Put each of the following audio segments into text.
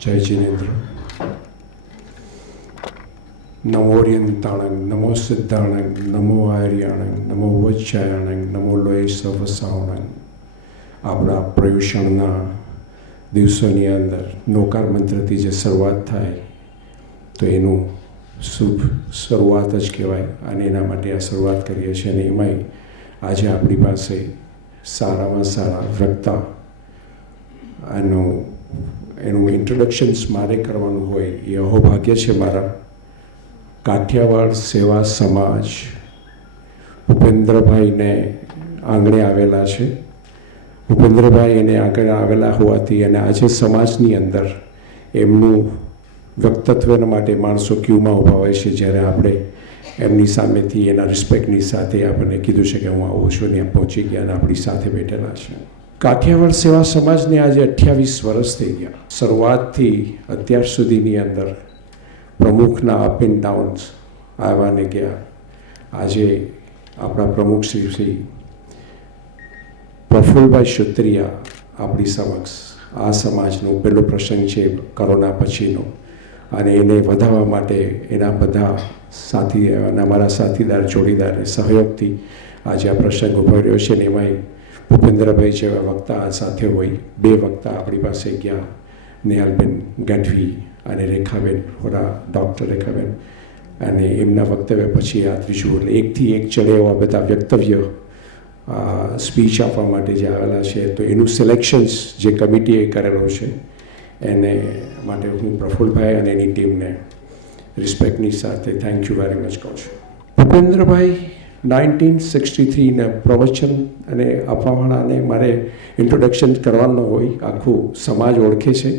जय जिनेन्द्र। नमोर्यंताणं नमो सिद्धाणं नमो आर्याणं नमो वज्जायाणं नमो लोय સવસાવણં। આપણા પ્રયુષણના દિવસોની અંદર નોકાર મંત્રથી જે શરૂઆત થાય તો એનું શુભ શરૂઆત જ કહેવાય અને એના માટે આ શરૂઆત કરીએ છીએ। અને એમાંય આજે આપણી પાસે સારામાં સારા વક્તા એનું ઇન્ટ્રોડક્શન્સ મારે કરવાનું હોય એ અહોભાગ્ય છે મારા। કાઠિયાવાડ સેવા સમાજ ભૂપેન્દ્રભાઈને આંગણે આવેલા છે। ભૂપેન્દ્રભાઈ એને આગળ આવેલા હોવાથી અને આજે સમાજની અંદર એમનું વ્યક્તિત્વ માટે માણસો ક્યુમાં ઊભા હોય છે, જ્યારે આપણે એમની સામેથી એના રિસ્પેક્ટની સાથે આપણને કીધું છે કે હું આવું છું, ત્યાં પહોંચી ગયા અને આપણી સાથે બેઠેલા છે। કાઠિયાવાડ સેવા સમાજને આજે 28 વર્ષ થઈ ગયા। શરૂઆતથી અત્યાર સુધીની અંદર પ્રમુખના અપ એન્ડ ડાઉન્સ આવ્યા ને ગયા। આજે આપણા પ્રમુખ શ્રી પ્રફુલભાઈ સુત્રિયા આપણી સમક્ષ આ સમાજનો પહેલો પ્રસંગ છે કોરોના પછીનો, અને એને વધારવા માટે એના બધા સાથી અને અમારા સાથીદાર જોડીદાર સહયોગથી આજે આ પ્રસંગ ઉભો રહ્યો છે। અને એમાંય ભૂપેન્દ્રભાઈ જેવા વક્તા સાથે હોય, 2 વક્તા આપણી પાસે ગયા, નેહાલબેન ગઢવી અને રેખાબેન હોરા, ડૉક્ટર રેખાબેન, અને એમના વક્તવ્ય પછી આ ત્રીજું, એટલે એકથી એક ચડે એવા બધા વક્તવ્ય સ્પીચ આપવા માટે જે આવેલા છે। તો એનું સિલેક્શન્સ જે કમિટીએ કરેલો છે એને માટે હું પ્રફુલભાઈ અને એની ટીમને રિસ્પેક્ટની સાથે થેન્ક યુ વેરી મચ કહું છું। ભૂપેન્દ્રભાઈ 1963ના પ્રવચન અને આપવાવાળાને મારે ઇન્ટ્રોડક્શન કરવાનો હોય, આખું સમાજ ઓળખે છે।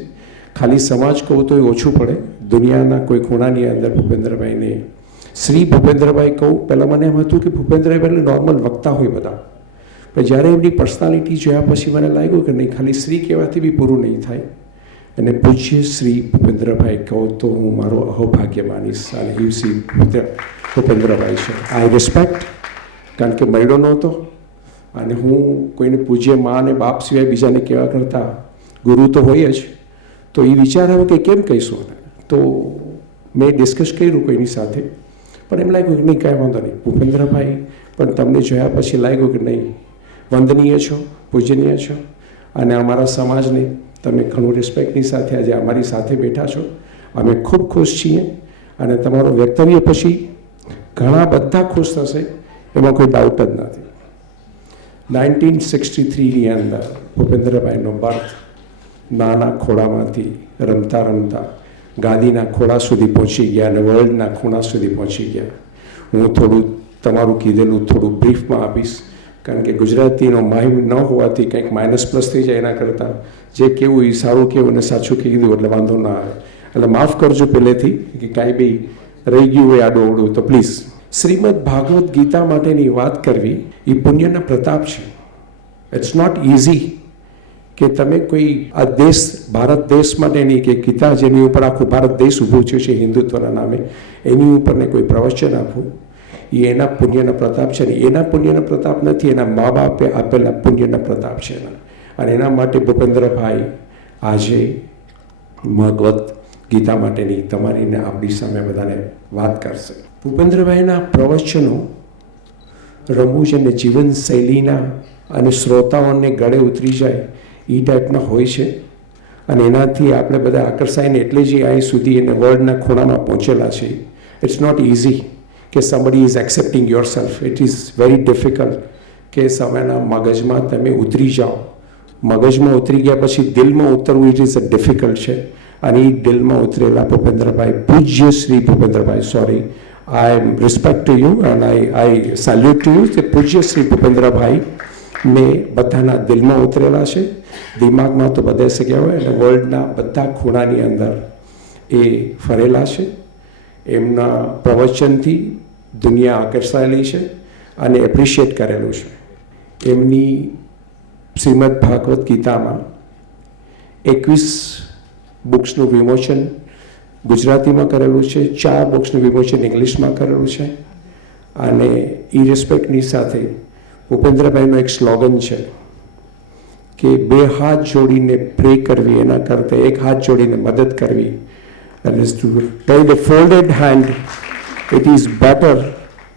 ખાલી સમાજ કહું તો એ ઓછું પડે। દુનિયાના કોઈ ખૂણાની અંદર ભૂપેન્દ્રભાઈને શ્રી ભૂપેન્દ્રભાઈ કહું, પહેલાં મને એમ હતું કે ભૂપેન્દ્રભાઈ એટલે નોર્મલ વક્તા હોય બધા, પણ જ્યારે એમની પર્સનાલિટી જોયા પછી મને લાગ્યું કે નહીં, ખાલી શ્રી કહેવાથી બી પૂરું નહીં થાય, અને પૂજ્ય શ્રી ભૂપેન્દ્રભાઈ કહું તો હું મારો અહોભાગ્ય માનીશ। અને એ શ્રી ભૂપેન્દ્રભાઈ છે, આઈ રિસ્પેક્ટ, કારણ કે મળ્યો નહોતો અને હું કોઈને પૂજ્ય મા અને બાપ સિવાય બીજાને કહેવા કરતાં ગુરુ તો હોય જ, તો એ વિચાર આવ્યો કે કેમ કહીશું, તો મેં ડિસ્કસ કર્યું કોઈની સાથે, પણ એમ લાગ્યું કે નહીં કાંઈ વાંધો નહીં, ભૂપેન્દ્રભાઈ પણ તમને જોયા પછી લાગ્યું કે નહીં વંદનીય છો, પૂજનીય છો, અને અમારા સમાજને તમે ઘણું રિસ્પેક્ટની સાથે આજે અમારી સાથે બેઠા છો। અમે ખૂબ ખુશ છીએ અને તમારો વક્તવ્ય પછી ઘણા બધા ખુશ થશે, એમાં કોઈ ડાઉટ જ નથી। 1963ની અંદર ભૂપેન્દ્રભાઈનો બર્થ, નાના ખોળામાંથી રમતા રમતા ગાદીના ખોળા સુધી પહોંચી ગયા અને વર્લ્ડના ખૂણા સુધી પહોંચી ગયા। હું થોડું તમારું કીધેલું થોડું બ્રીફમાં આપીશ, કારણ કે ગુજરાતીનો માહિમ ન હોવાથી કંઈક માઇનસ પ્લસ થઈ જાય, એના કરતાં જે કેવું એ સારું કહેવું અને સાચું કીધું એટલે વાંધો ના આવે, એટલે માફ કરજો પહેલેથી કે કાંઈ બી રહી ગયું હોય આડું અવડું તો પ્લીઝ। શ્રીમદ ભાગવત ગીતા માટેની વાત કરવી એ પુણ્યના પ્રતાપ છે। ઇટ્સ નોટ ઇઝી કે તમે કોઈ આ દેશ ભારત દેશ માટેની કે ગીતા જેની ઉપર આખું ભારત દેશ ઊભું થયું છે હિન્દુત્વના નામે, એની ઉપરને કોઈ પ્રવચન આપવું એ એના પુણ્યના પ્રતાપ છે। ને એના પુણ્યના પ્રતાપ નથી, એના મા બાપે આપેલા પુણ્યના પ્રતાપ છે એના, અને એના માટે ભૂપેન્દ્રભાઈ આજે ભાગવત ગીતા માટેની તમારીને આપણી સામે બધાને વાત કરશે। ભૂપેન્દ્રભાઈના પ્રવચનો રમૂજ અને જીવનશૈલીના અને શ્રોતાઓને ગળે ઉતરી જાય એ ટાઈપના હોય છે, અને એનાથી આપણે બધા આકર્ષાઈને એટલે જ અહીં સુધી એને વર્લ્ડના ખૂણામાં પહોંચેલા છે। ઇટ્સ નોટ ઇઝી કે somebody is accepting yourself, it is very difficult કે સમયના મગજમાં તમે ઉતરી જાઓ, મગજમાં ઉતરી ગયા પછી દિલમાં ઉતરવું ઇટ ઇઝ અ ડિફિકલ્ટ છે, અને એ દિલમાં ઉતરેલા ભૂપેન્દ્રભાઈ, પૂજ્ય Shri Bhupendrabhai, sorry I am respect to you and I salute to you, કે પૂજ્ય શ્રી ભૂપેન્દ્રભાઈ ને બધાના દિલમાં ઉતરેલા છે, દિમાગમાં તો બધે શક્યા હોય, અને વર્લ્ડના બધા ખૂણાની અંદર એ ફરેલા છે। એમના પ્રવચનથી દુનિયા આકર્ષાયેલી છે અને એપ્રિશિએટ કરેલું છે। એમની શ્રીમદ ભાગવત ગીતામાં 21 બુક્સનું વિમોચન ગુજરાતીમાં કરેલું છે, 4 બુક્સનું વિમોચન ઇંગ્લિશમાં કરેલું છે, અને એ રિસ્પેક્ટની સાથે ભૂપેન્દ્રભાઈનો એક સ્લોગન છે કે બે હાથ જોડીને પ્રે કરવી એના કરતાં એક હાથ જોડીને મદદ કરવી. That is to take the folded hand. It is better,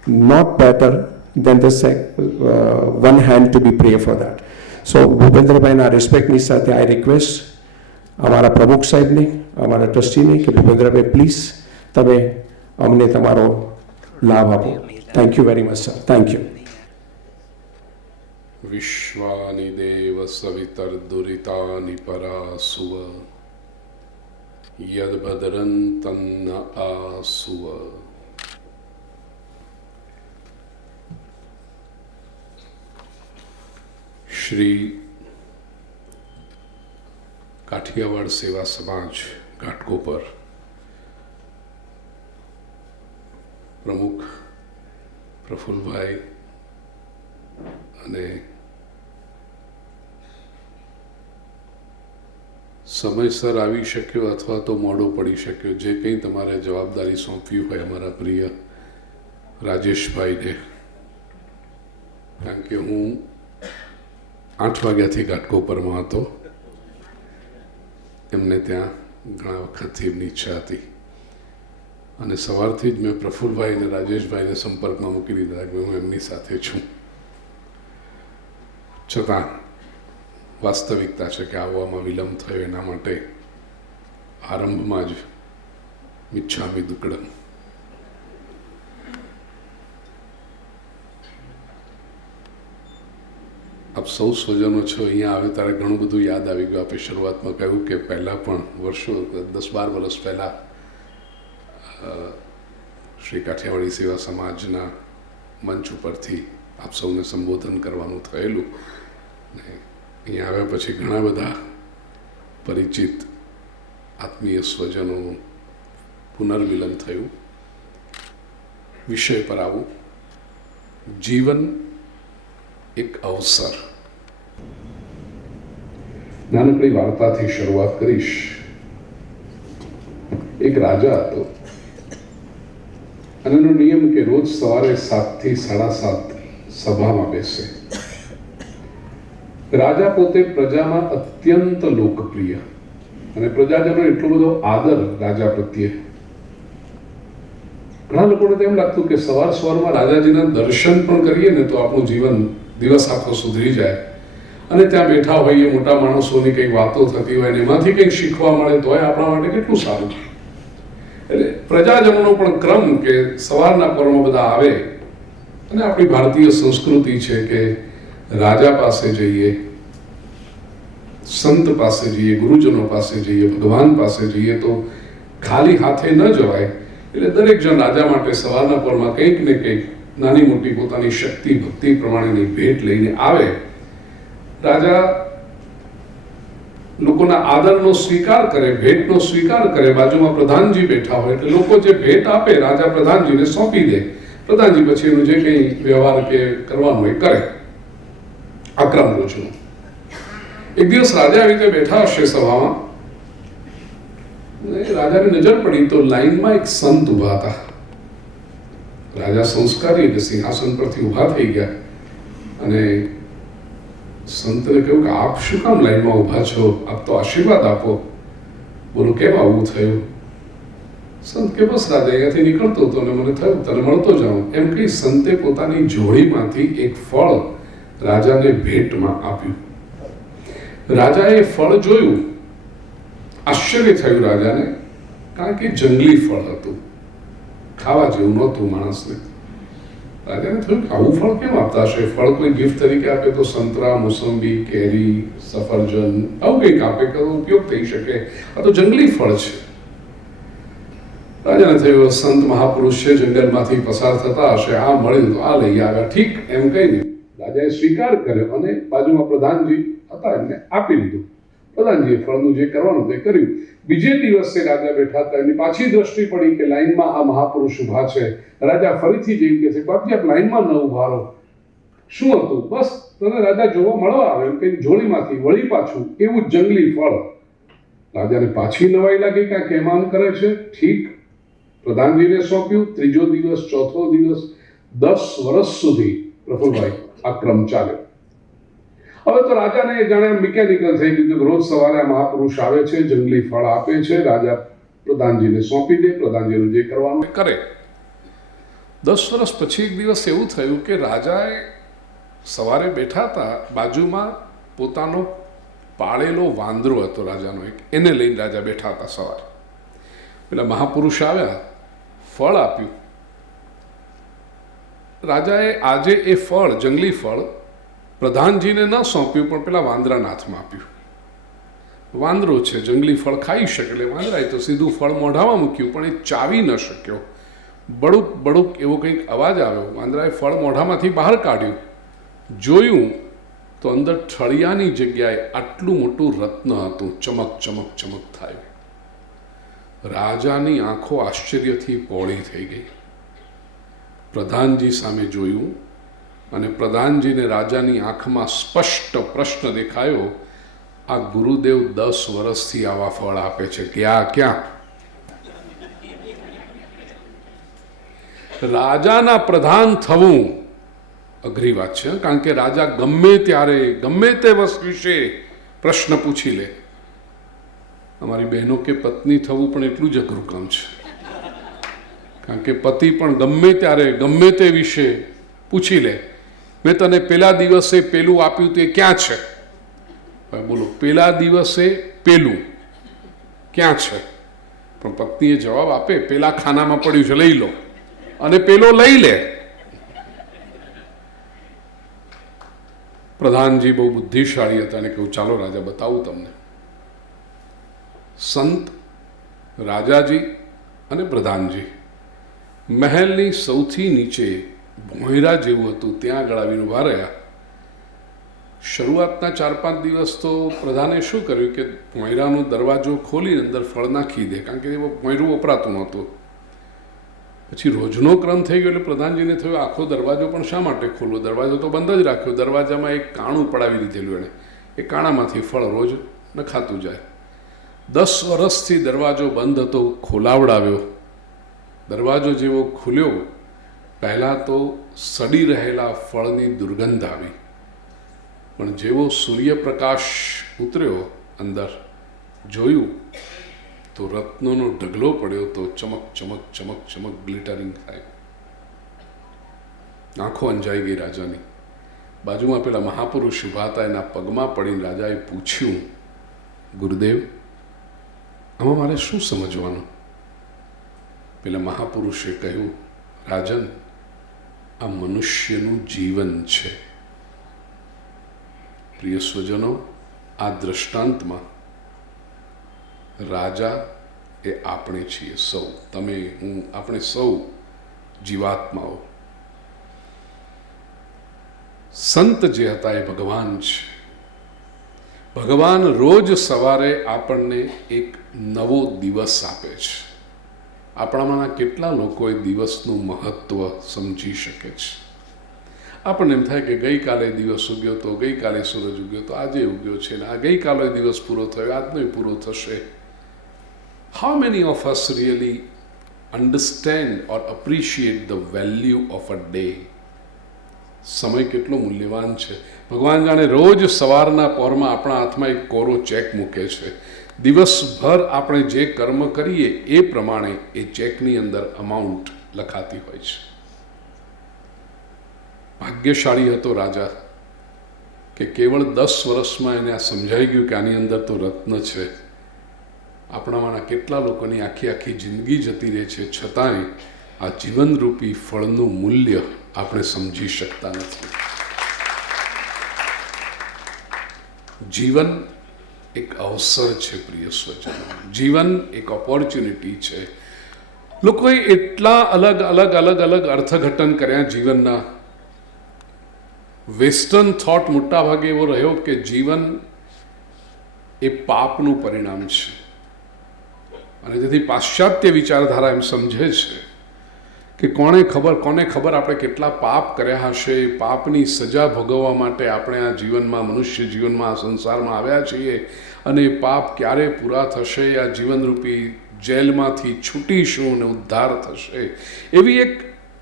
not better than the one hand to be pray for that. So ભૂપેન્દ્રભાઈના રિસ્પેક્ટની સાથે આઈ રિક્વેસ્ટ અમારા પ્રમુખ સાહેબને, અમારા ટ્રસ્ટીને કે ભૂપેન્દ્રભાઈ પ્લીઝ તમે અમને તમારો લાભ આપો. Thank you very much sir. Thank you. વિશ્વાનિ દેવ સવિતર્દુરિતાનિ પરાસુવ યદ્ભદ્રંતન્ન આસુવ. શ્રી કાઠિયાવાડ સેવા સમાજ ઘાટકોપર પ્રમુખ પ્રફુલભાઈ અને સમયસર આવી શક્યો અથવા તો મોડો પડી શક્યો, જે કંઈ તમારે જવાબદારી સોંપ્યું હોય અમારા પ્રિય રાજેશભાઈને, કારણ કે હું 8 વાગ્યાથી ઘાટકોપરમાં હતો. એમને ત્યાં ઘણા વખતથી એમની ઈચ્છા હતી અને સવારથી જ મેં પ્રફુલભાઈ અને રાજેશભાઈને સંપર્કમાં મૂકી દીધા કે હું એમની સાથે છું. છતાં વાસ્તવિકતા છે કે આવવામાં વિલંબ થયો, એના માટે આરંભમાં જ મિચ્છામિ દુક્કડમ. આપ સૌ સ્વજનો છો, અહીંયા આવે ત્યારે ઘણું બધું યાદ આવી ગયું. આપણે શરૂઆતમાં કહ્યું કે પહેલાં પણ વર્ષો 10-12 વર્ષ પહેલાં શ્રી કાઠિયાવાડી સેવા સમાજના મંચ ઉપરથી આપ સૌને સંબોધન કરવાનું થયેલું. ને અહીંયા આવ્યા પછી ઘણા બધા પરિચિત આત્મીય સ્વજનોનું પુનર્મિલન થયું. વિષય પર આવું, જીવન એક અવસર. નાનકડી વાર્તાથી શરૂઆત કરીશ. એક રાજા હતો અને એનો નિયમ કે રોજ સવારે 7 થી 7:30 સભામાં બેસે. રાજા પોતે પ્રજામાં અત્યંત લોકપ્રિય અને પ્રજાજનો એટલો બધો આદર રાજા પ્રત્યે. ઘણા લોકોને તેમ લાગતું કે સવારમાં રાજાજીના દર્શન પણ કરીએ ને તો આપણું જીવન દિવસ આખો સુધરી જાય. અને ત્યાં બેઠા હોઈએ, મોટા માણસોની કંઈક વાતો થતી હોય ને એમાંથી કંઈક શીખવા મળે તો આપણા માટે કેટલું સારું. એટલે પ્રજાજનોનો પણ ક્રમ કે સવારના પરમાં બધા આવે અને આપણી ભારતીય સંસ્કૃતિ છે કે રાજા પાસે જઈએ, સંત પાસે જઈએ, ગુરુજનો પાસે જઈએ, ભગવાન પાસે જઈએ તો ખાલી હાથે ન જવાય. એટલે દરેક જણ રાજા માટે સવારના પરમાં કંઈક ને કંઈક નાની મોટી પોતાની શક્તિ ભક્તિ પ્રમાણેની ભેટ લઈને આવે. રાજા લોકોના આદરનો સ્વીકાર કરે, ભેટનો સ્વીકાર કરે. બાજુમાં પ્રધાનજી બેઠા હોય એટલે લોકો જે ભેટ આપે રાજા પ્રધાનજીને સોંપી દે. પ્રધાનજી પછી એનું જે કંઈ વ્યવહાર કે કરવાનું એ કરે. આ ક્રમ રોજનો. એક દિવસ રાજા આવી રીતે બેઠા હશે સભામાં, રાજાને નજર પડી તો લાઈનમાં એક સંત ઉભા હતા. રાજા સંસ્કારી એટલે સિંહાસન પરથી ઉભા થઈ ગયા અને સંતને કહ્યું કે આપ શું કામ લાઈનમાં ઉભા છો? આપ તો આશીર્વાદ આપો. બોલો કેમ આવું થયું? સંત કે બસ રાજા અહીંયાથી નીકળતો હતો અને મને થયું તને મળતો જાઉં. એમ કહી સંતે પોતાની જોડીમાંથી એક ફળ રાજાને ભેટમાં આપ્યું. રાજાએ ફળ જોયું, આશ્ચર્ય થયું રાજાને, કારણ કે જંગલી ફળ હતું, ખાવા જેવું નહોતું માણસને. રાજાને થયું કે આવું ફળ કેમ આપતા હશે? ફળ કોઈ ગિફ્ટ તરીકે આપે તો સંતરા, મોસંબી, કેરી, સફરજન આવું કંઈક આપે તો ઉપયોગ થઈ શકે. આ તો જંગલી ફળ છે. રાજાને થયું સંત મહાપુરુષ છે, જંગલમાંથી પસાર થતા હશે, આ મળ્યું તો આ લઈ આવ્યા. ઠીક એમ કહીને રાજાએ સ્વીકાર કર્યો અને બાજુમાં પ્રધાનજી હતા એમને આપી દીધું. પ્રધાનજીએ ફળનું જે કરવાનું તે કર્યું. બીજે દિવસે રાજા બેઠા હતા, એમની પાછી દ્રષ્ટિ પડી કે લાઈનમાં આ મહાપુરુષ ઉભા છે. રાજા ફરીથી જઈને કહે છે બાપજી આપ લાઈનમાં ન ઉભા રહો. શું હતું? બસ તને રાજા જોવા મળવા આવે એમ કઈ જોડીમાંથી વળી પાછું એવું જંગલી ફળ. રાજાને પાછી નવાઈ લાગી કે કેમ આમ કરે છે. ઠીક, પ્રધાનજીને સોંપ્યું. ત્રીજો દિવસ, ચોથો દિવસ, 10 વર્ષ સુધી પ્રફુલભાઈ આ ક્રમ ચાલ્યો. હવે તો રાજાને જાણે મિકેનિકલ થઈ ગયું કે રોજ સવારે આ મહાપુરુષ આવે છે, જંગલી ફળ આપે છે, રાજા પ્રધાનજીને સોંપી દે, પ્રધાનજીનું જે કરવાનું એ કરે. 10 વર્ષ પછી એક દિવસ એવું થયું કે રાજાએ સવારે બેઠા હતા, બાજુમાં પોતાનો પાળેલો વાંદરો હતો રાજાનો એક, એને લઈને રાજા બેઠા હતા સવારે. પેલા મહાપુરુષ આવ્યા, ફળ આપ્યું. રાજાએ આજે એ ફળ, જંગલી ફળ, પ્રધાનજીને ન સોંપ્યું પણ પેલા વાંદરાના હાથમાં આપ્યું. વાંદરો છે, જંગલી ફળ ખાઈ શકે, એટલે વાંદરાએ તો સીધું ફળ મોઢામાં મૂક્યું, પણ એ ચાવી ન શક્યો. બડુક બડુક એવો કંઈક અવાજ આવ્યો. વાંદરાએ ફળ મોઢામાંથી બહાર કાઢ્યું, જોયું તો અંદર ઠળિયાની જગ્યાએ આટલું મોટું રત્ન હતું. ચમક ચમક ચમક થાય. રાજાની આંખો આશ્ચર્યથી પહોળી થઈ ગઈ. પ્રધાનજી સામે જોયું અને પ્રધાનજીને રાજાની આંખમાં સ્પષ્ટ પ્રશ્ન દેખાયો, આ ગુરુદેવ 10 વર્ષથી આવા ફળ આપે છે, ક્યાં? રાજાના પ્રધાન થવું અઘરી વાત છે, કારણ કે રાજા ગમે ત્યારે ગમે તે વસ્તુ વિશે પ્રશ્ન પૂછી લે. અમારી બહેનો કે પત્ની થવું પણ એટલું જ અઘરું કામ છે, કારણ કે પતિ પણ ગમે ત્યારે ગમે તે વિશે પૂછી લે. મેં તને પેલા દિવસે પેલું આપ્યું તે ક્યાં છે? બોલો, પેલા દિવસે પેલું ક્યાં છે? પણ પત્નીએ જવાબ આપે, પેલા ખાનામાં પડ્યું છે, લઈ લો. અને પેલો લઈ લે. પ્રધાનજી બહુ બુદ્ધિશાળી હતા અને કહ્યું, ચાલો રાજા, બતાવું તમને. સંત, રાજાજી અને પ્રધાનજી મહેલની સૌથી નીચે ભોંયરા જેવું હતું, ત્યાં આગળ આવીને ઊભા રહ્યા. શરૂઆતના 4-5 દિવસ તો પ્રધાને શું કર્યું કે ભોંયરાનો દરવાજો ખોલી અંદર ફળ નાખી દે, કારણ કે ભોંયરું વપરાતું નહોતું. પછી રોજનો ક્રમ થઈ ગયો એટલે પ્રધાનજીને થયું, આખો દરવાજો પણ શા માટે ખોલવો? દરવાજો તો બંધ જ રાખ્યો. દરવાજામાં એક કાણું પડાવી લીધેલું એણે, એ કાણામાંથી ફળ રોજ નખાતું જાય. 10 વર્ષથી દરવાજો બંધ હતો, ખોલાવડાવ્યો. દરવાજો જેવો ખુલ્યો, પહેલાં તો સડી રહેલા ફળની દુર્ગંધ આવી, પણ જેવો સૂર્યપ્રકાશ ઉતર્યો અંદર, જોયું તો રત્નોનો ઢગલો પડ્યો, તો ચમક ચમક ચમક ચમક ગ્લિટરિંગ થાય. આંખો અંજાઈ ગઈ રાજાની. બાજુમાં પેલા મહાપુરુષ ઊભા હતા, એના પગમાં પડીને રાજાએ પૂછ્યું, ગુરુદેવ, આમાં મારે શું સમજવાનું? પેલા મહાપુરુષે કહ્યું, રાજન, આ મનુષ્યનું જીવન છે. પ્રિય સ્વજનો, આ દ્રષ્ટાંતમાં રાજા એ આપણે છીએ, સૌ, તમે, હું, આપણે સૌ જીવાત્માઓ. સંત જે હતા એ ભગવાન છે. ભગવાન રોજ સવારે આપણને એક નવો દિવસ આપે છે. આપણામાંના કેટલા લોકો એ દિવસનું મહત્વ સમજી શકે છે? આપણને એમ થાય કે ગઈકાલે દિવસ ઉગ્યો તો, ગઈકાલે સૂરજ ઉગ્યો તો, આજે ઉગ્યો છે ને આ ગઈકાલે દિવસ પૂરો થયો, આજનો પૂરો થશે. How many of us really understand or appreciate the value of a day? સમય કેટલો મૂલ્યવાન છે. ભગવાન જાણે રોજ સવારના પહોરમાં આપણા હાથમાં એક કોરો ચેક મૂકે છે. દિવસભર આપણે જે કર્મ કરીએ એ પ્રમાણે એ ચેકની અંદર અમાઉન્ટ લખાતી હોય છે. ભાગ્યશાળી હતો રાજા કે કેવળ 10 વર્ષમાં એને આ સમજાઈ ગયું કે આની અંદર તો રત્ન છે. આપણામાંના કેટલા લોકોની આખી આખી જિંદગી જતી રહે છે, છતાંય આ જીવનરૂપી ફળનું મૂલ્ય આપણે સમજી શકતા નથી. જીવન એક અવસર છે પ્રિય સ્વજનો, જીવન એક ઓપોર્ચ્યુનિટી છે. લોકોએ એટલા અલગ અલગ અલગ અલગ અર્થઘટન કર્યા જીવનના. વેસ્ટર્ન થોટ મોટા ભાગે એવો રહ્યો કે જીવન એ પાપનું પરિણામ છે, અને તેથી પાશ્ચાત્ય વિચારધારા એમ સમજે છે કે કોને ખબર આપણે કેટલા પાપ કર્યા હશે, પાપની સજા ભોગવવા માટે આપણે આ જીવનમાં, મનુષ્ય જીવનમાં, આ સંસારમાં આવ્યા છીએ, અને પાપ ક્યારે પૂરા થશે, આ જીવનરૂપી જેલમાંથી છૂટીશું અને ઉદ્ધાર થશે. એવી એક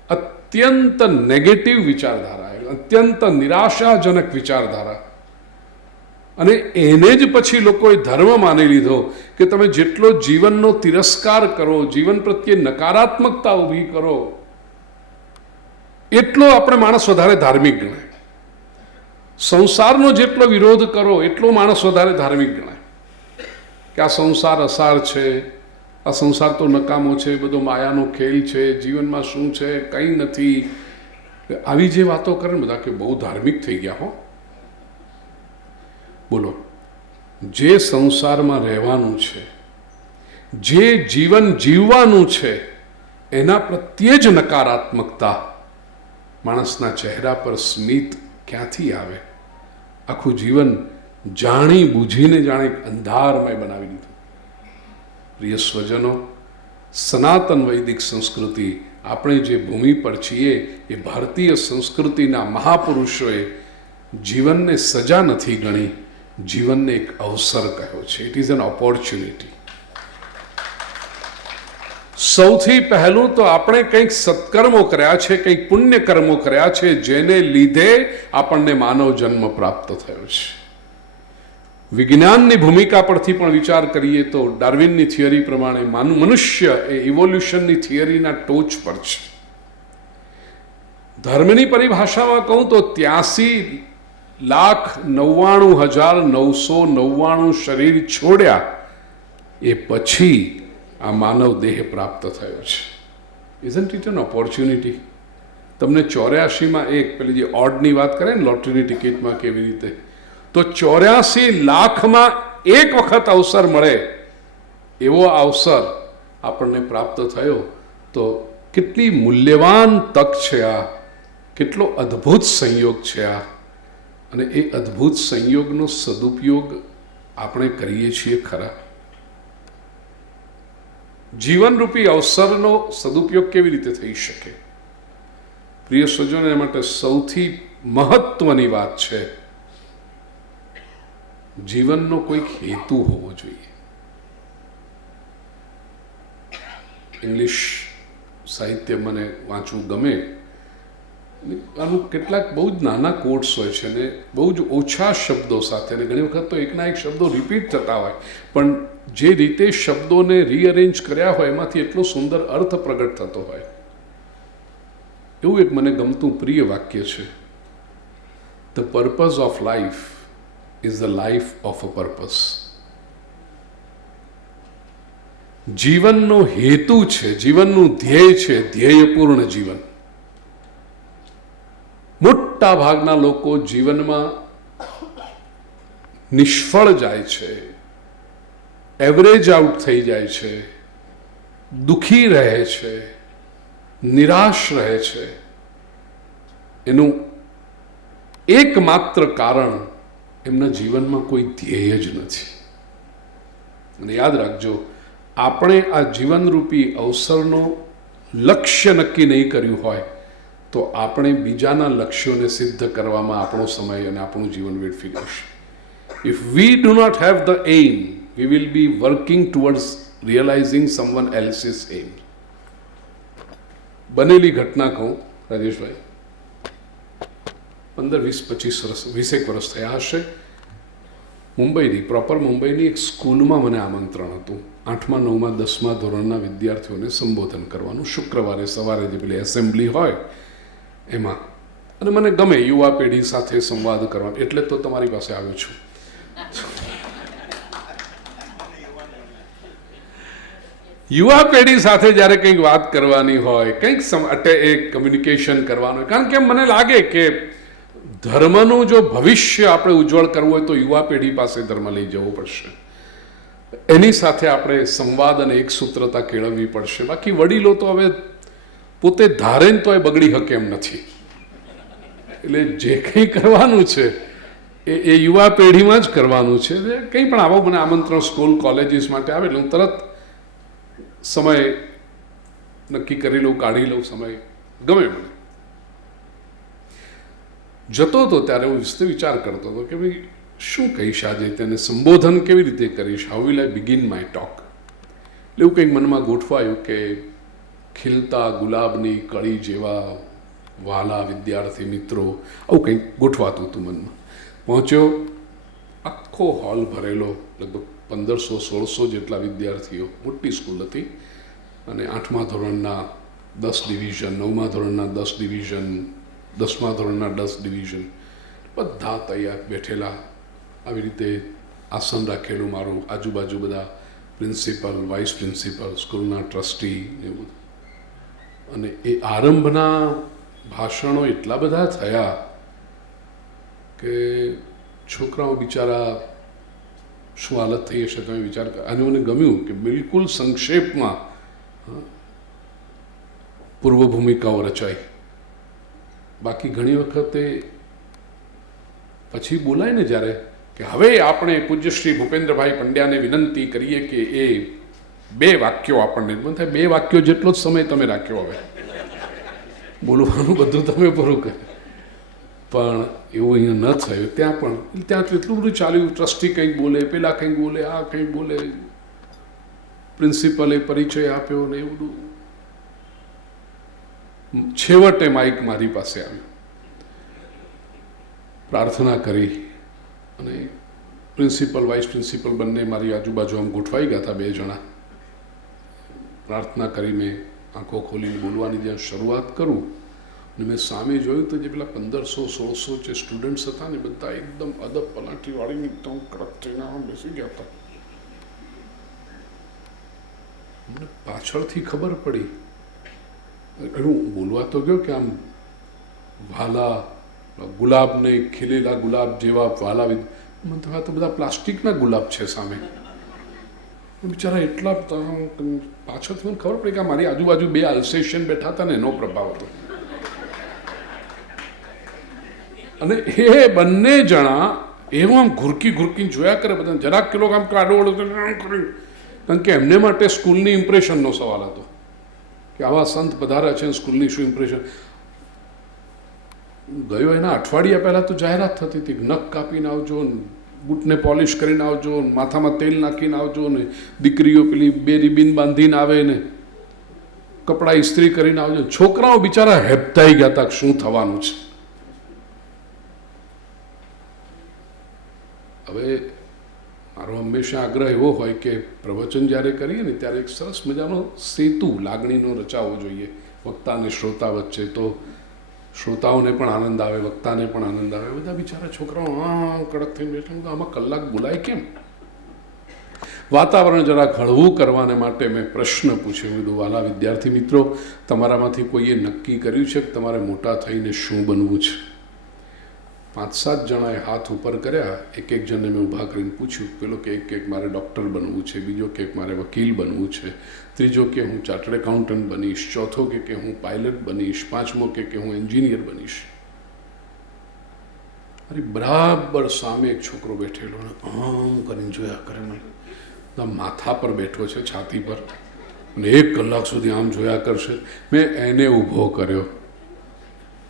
અત્યંત નેગેટિવ વિચારધારા, અત્યંત નિરાશાજનક વિચારધારા અને એને જ પછી લોકોએ ધર્મ માની લીધો કે તમે જેટલો જીવનનો તિરસ્કાર કરો, જીવન પ્રત્યે નકારાત્મકતા ઊભી કરો, એટલો આપણે માણસ વધારે ધાર્મિક ગણાય. સંસારનો જેટલો વિરોધ કરો એટલો માણસ વધારે ધાર્મિક ગણાય. કે આ સંસાર અસાર છે, આ સંસાર તો નકામો છે, બધો માયાનો ખેલ છે, જીવનમાં શું છે કંઈ નથી, આવી જે વાતો કરે ને બધા કે બહુ ધાર્મિક થઈ ગયા હો. બોલો, જે સંસારમાં રહેવાનું છે, જે જીવન જીવવાનું છે, એના પ્રત્યે જ નકારાત્મકતા, માણસના ચહેરા પર સ્મિત ક્યાંથી આવે? આખું જીવન જાણી બૂજીને જાણે અંધારમય બનાવી દીધું. પ્રિય સ્વજનો, સનાતન વૈદિક સંસ્કૃતિ, આપણે જે ભૂમિ પર છીએ એ ભારતીય સંસ્કૃતિના મહાપુરુષોએ જીવનને સજા નથી ગણી, જીવનને એક અવસર કહ્યો છે. It is an opportunity. સૌથી પહેલું તો આપણે કંઈક સત્કર્મો કર્યા છે, કંઈક પુણ્ય કર્મો કર્યા છે, જેને લીધે આપણને માનવ જન્મ પ્રાપ્ત થયો છે. વિજ્ઞાનની ભૂમિકા પરથી પણ વિચાર કરીએ તો ડાર્વિનની થિયરી પ્રમાણે મનુષ્ય એ ઇવોલ્યુશનની થિયરીના ટોચ પર છે. ધર્મની પરિભાષામાં કહું તો 83,99,999 શરીર છોડ્યા એ પછી આ માનવ દેહ પ્રાપ્ત થયો છે. Isn't it N opportunity? તમને 84માં એક પેલી જે ઓડની વાત કરે ને લોટરીની ટિકિટમાં કેવી રીતે, તો 84 લાખમાં એક વખત અવસર મળે એવો અવસર આપણને પ્રાપ્ત થયો. તો કેટલી મૂલ્યવાન તક છે આ, કેટલો અદ્ભુત સંયોગ છે આ. અને એ અદ્ભુત સંયોગનો સદુપયોગ આપણે કરીએ છીએ ખરા? જીવનરૂપી અવસરનો સદુપયોગ કેવી રીતે થઈ શકે? પ્રિય સ્વજનો, એ માટે સૌથી મહત્વની વાત છે, જીવનનો કોઈક હેતુ હોવો જોઈએ. ઇંગ્લિશ સાહિત્ય મને વાંચવું ગમે. આનું કેટલાક બહુ જ નાના કોટ્સ હોય છે ને બહુ જ ઓછા શબ્દો સાથે, અને ઘણી વખત તો એકના એક શબ્દો રિપીટ થતા હોય, પણ જે રીતે શબ્દોને રીઅરેન્જ કર્યા હોય એમાંથી એટલો સુંદર અર્થ પ્રગટ થતો હોય. એવું એક મને ગમતું પ્રિય વાક્ય છે, the purpose of life is the life of a purpose. જીવનનો હેતુ છે, જીવનનું ધ્યેય છે ધ્યેયપૂર્ણ જીવન. મોટા ભાગના લોકો જીવનમાં નિષ્ફળ જાય છે, એવરેજ આઉટ થઈ જાય છે, દુઃખી રહે છે, નિરાશ રહે છે. એનું એકમાત્ર કારણ એમના જીવનમાં કોઈ ધ્યેય જ નથી. અને યાદ રાખજો, આપણે આ જીવનરૂપી અવસરનો લક્ષ્ય નક્કી નહીં કર્યું હોય તો આપણે બીજાના લક્ષ્યોને સિદ્ધ કરવામાં આપણો સમય અને આપણું જીવન વેડફી દઈશું. If we do not have the aim, we will be working towards realizing someone else's aim. બનેલી ઘટના કહું રાજેશભાઈ, 15-20-25 વર્ષ 20 વર્ષ થયા હશે. મુંબઈની પ્રોપર મુંબઈની એક સ્કૂલમાં મને આમંત્રણ હતું 8મા 9મા 10મા ધોરણના વિદ્યાર્થીઓને સંબોધન કરવાનું. શુક્રવારે સવારે જે પેલી એસેમ્બલી હોય એમાં, અને મને ગમે યુવા પેઢી સાથે સંવાદ કરવા, એટલે તો તમારી પાસે આવ્યો છું. યુવા પેઢી સાથે જ્યારે કંઈક વાત કરવાની હોય, કંઈક એક કમ્યુનિકેશન કરવાનું હોય, કારણ કે મને લાગે કે ધર્મનું જો ભવિષ્ય આપણે ઉજ્જવળ કરવું હોય તો યુવા પેઢી પાસે ધર્મ લઈ જવું પડશે. એની સાથે આપણે સંવાદ અને એક સૂત્રતા કેળવવી પડશે. બાકી વડીલો તો હવે પોતે ધારે ને તો એ બગડી શકે એમ નથી. એટલે જે કંઈ કરવાનું છે એ યુવા પેઢીમાં જ કરવાનું છે. કંઈ પણ આવો મને આમંત્રણ સ્કૂલ કોલેજીસ માટે આવે એટલે હું તરત સમય નક્કી કરી લઉં, કાઢી લઉં સમય, ગમે મને. જતો હતો ત્યારે હું વિચાર કરતો હતો કે ભાઈ શું કહીશ આજે, તેને સંબોધન કેવી રીતે કરીશ, how will I begin my talk. એટલે એવું કંઈક મનમાં ગોઠવાયું કે ખીલતા ગુલાબની કળી જેવા વાલા વિદ્યાર્થી મિત્રો, આવું કંઈક ગોઠવાતું હતું મનમાં. પહોંચ્યો, આખો હોલ ભરેલો, લગભગ 1500-1600 જેટલા વિદ્યાર્થીઓ. મોટી સ્કૂલ હતી અને 8મા ધોરણના 10 ડિવિઝન, 9મા ધોરણના 10 ડિવિઝન, 10મા ધોરણના 10 ડિવિઝન, બધા તૈયાર બેઠેલા. આવી રીતે આસન રાખેલું મારું, આજુબાજુ બધા પ્રિન્સિપલ, વાઇસ પ્રિન્સિપલ, સ્કૂલના ટ્રસ્ટી ને બધું. અને એ આરંભના ભાષણો એટલા બધા થયા કે છોકરાઓ બિચારા શું હાલત થઈ હશે તમે વિચાર કર. અને મને ગમ્યું કે બિલકુલ સંક્ષેપમાં પૂર્વ ભૂમિકાઓ રચાઈ. બાકી ઘણી વખતે પછી બોલાય ને જ્યારે કે હવે આપણે પૂજ્ય શ્રી ભૂપેન્દ્રભાઈ પંડ્યાને વિનંતી કરીએ કે એ 2 વાક્યો આપણને મને થાય 2 વાક્યો જેટલો જ સમય તમે રાખ્યો, હવે બોલવાનું બધું તમે પૂરું કર્યું. પણ એવું અહીંયા ન થયું. ત્યાં એટલું બધું ચાલ્યું. ટ્રસ્ટી કંઈક બોલે, પેલા કંઈક બોલે, આ કંઈક બોલે, પ્રિન્સિપલે પરિચય આપ્યો ને એવું બધું. છેવટે માઇક મારી પાસે આવ્યું, પ્રાર્થના કરી અને પ્રિન્સિપલ, વાઇસ પ્રિન્સિપલ બંને મારી આજુબાજુ આમ ગોઠવાઈ ગયા હતા. 2 જણા પ્રાર્થના કરી મેં આંખો ખોલીને બોલવાની જ્યાં શરૂઆત કરું અને મેં સામે જોયું તો જે પેલા 1500-1600 જે સ્ટુડન્ટ્સ હતા ને બધા એકદમ અદબ પલાટી વાળીને એકદમ કડક થઈને આમ બેસી ગયા હતા. મને પાછળથી ખબર પડી, હું બોલવા તો ગયો કે આમ વાલા ગુલાબને, ખીલેલા ગુલાબ જેવા વાલા, મને તો આ તો બધા પ્લાસ્ટિકના ગુલાબ છે સામે. બિચારા એટલા પાછળથી મને ખબર પડી કે મારી આજુબાજુ 2 અલ્સેશિયન બેઠા હતા ને એનો પ્રભાવ હતો. અને એ બંને જણા એવું આમ ઘુરકીને જોયા કરે બધા, જરાક કિલો આમ કાઢો કરી, કારણ કે એમને માટે સ્કૂલની ઇમ્પ્રેશનનો સવાલ હતો કે આવા સંત પધાર્યા છે, સ્કૂલની શું ઇમ્પ્રેશન. ગયો એના અઠવાડિયા પહેલાં તો જાહેરાત થતી હતી, નખ કાપીને આવજો, બૂટને પોલિશ કરીને આવજો, માથામાં તેલ નાખીને આવજો ને દીકરીઓ પેલી 2 રિબિન બાંધીને આવે ને કપડાં ઇસ્ત્રી કરીને આવજો. છોકરાઓ બિચારા હેબતાઈ ગયા હતા શું થવાનું છે. હવે મારો હંમેશા આગ્રહ એવો હોય કે પ્રવચન જ્યારે કરીએ ને ત્યારે એક સરસ મજાનો સેતુ લાગણીનો રચાવો જોઈએ વક્તા અને શ્રોતા વચ્ચે. તો શ્રોતાઓને પણ આનંદ આવે, વક્તાને પણ આનંદ આવે. બધા બિચારા છોકરાઓ કડક થઈને બેઠા, આમાં કલાક બોલાય કેમ? વાતાવરણ જરાક હળવું કરવાને માટે મેં પ્રશ્ન પૂછ્યો. કીધું, વાલા વિદ્યાર્થી મિત્રો, તમારામાંથી કોઈએ નક્કી કર્યું છે કે તમારે મોટા થઈને શું બનવું છે? 5-7 જણાએ હાથ ઉપર કર્યા. એક જણને મેં ઊભા કરીને પૂછ્યું. પેલો કે મારે ડૉક્ટર બનવું છે, બીજો કે મારે વકીલ બનવું છે, ત્રીજો કે હું ચાર્ટર્ડ એકાઉન્ટન્ટ બનીશ, ચોથો કે હું પાયલટ બનીશ, પાંચમો કે હું એન્જિનિયર બનીશ. અરે બરાબર સામે એક છોકરો બેઠેલો ને આમ કરીને જોયા કરે, મને માથા પર બેઠો છે, છાતી પર, અને 1 કલાક સુધી આમ જોયા કરશે. મેં એને ઊભો કર્યો.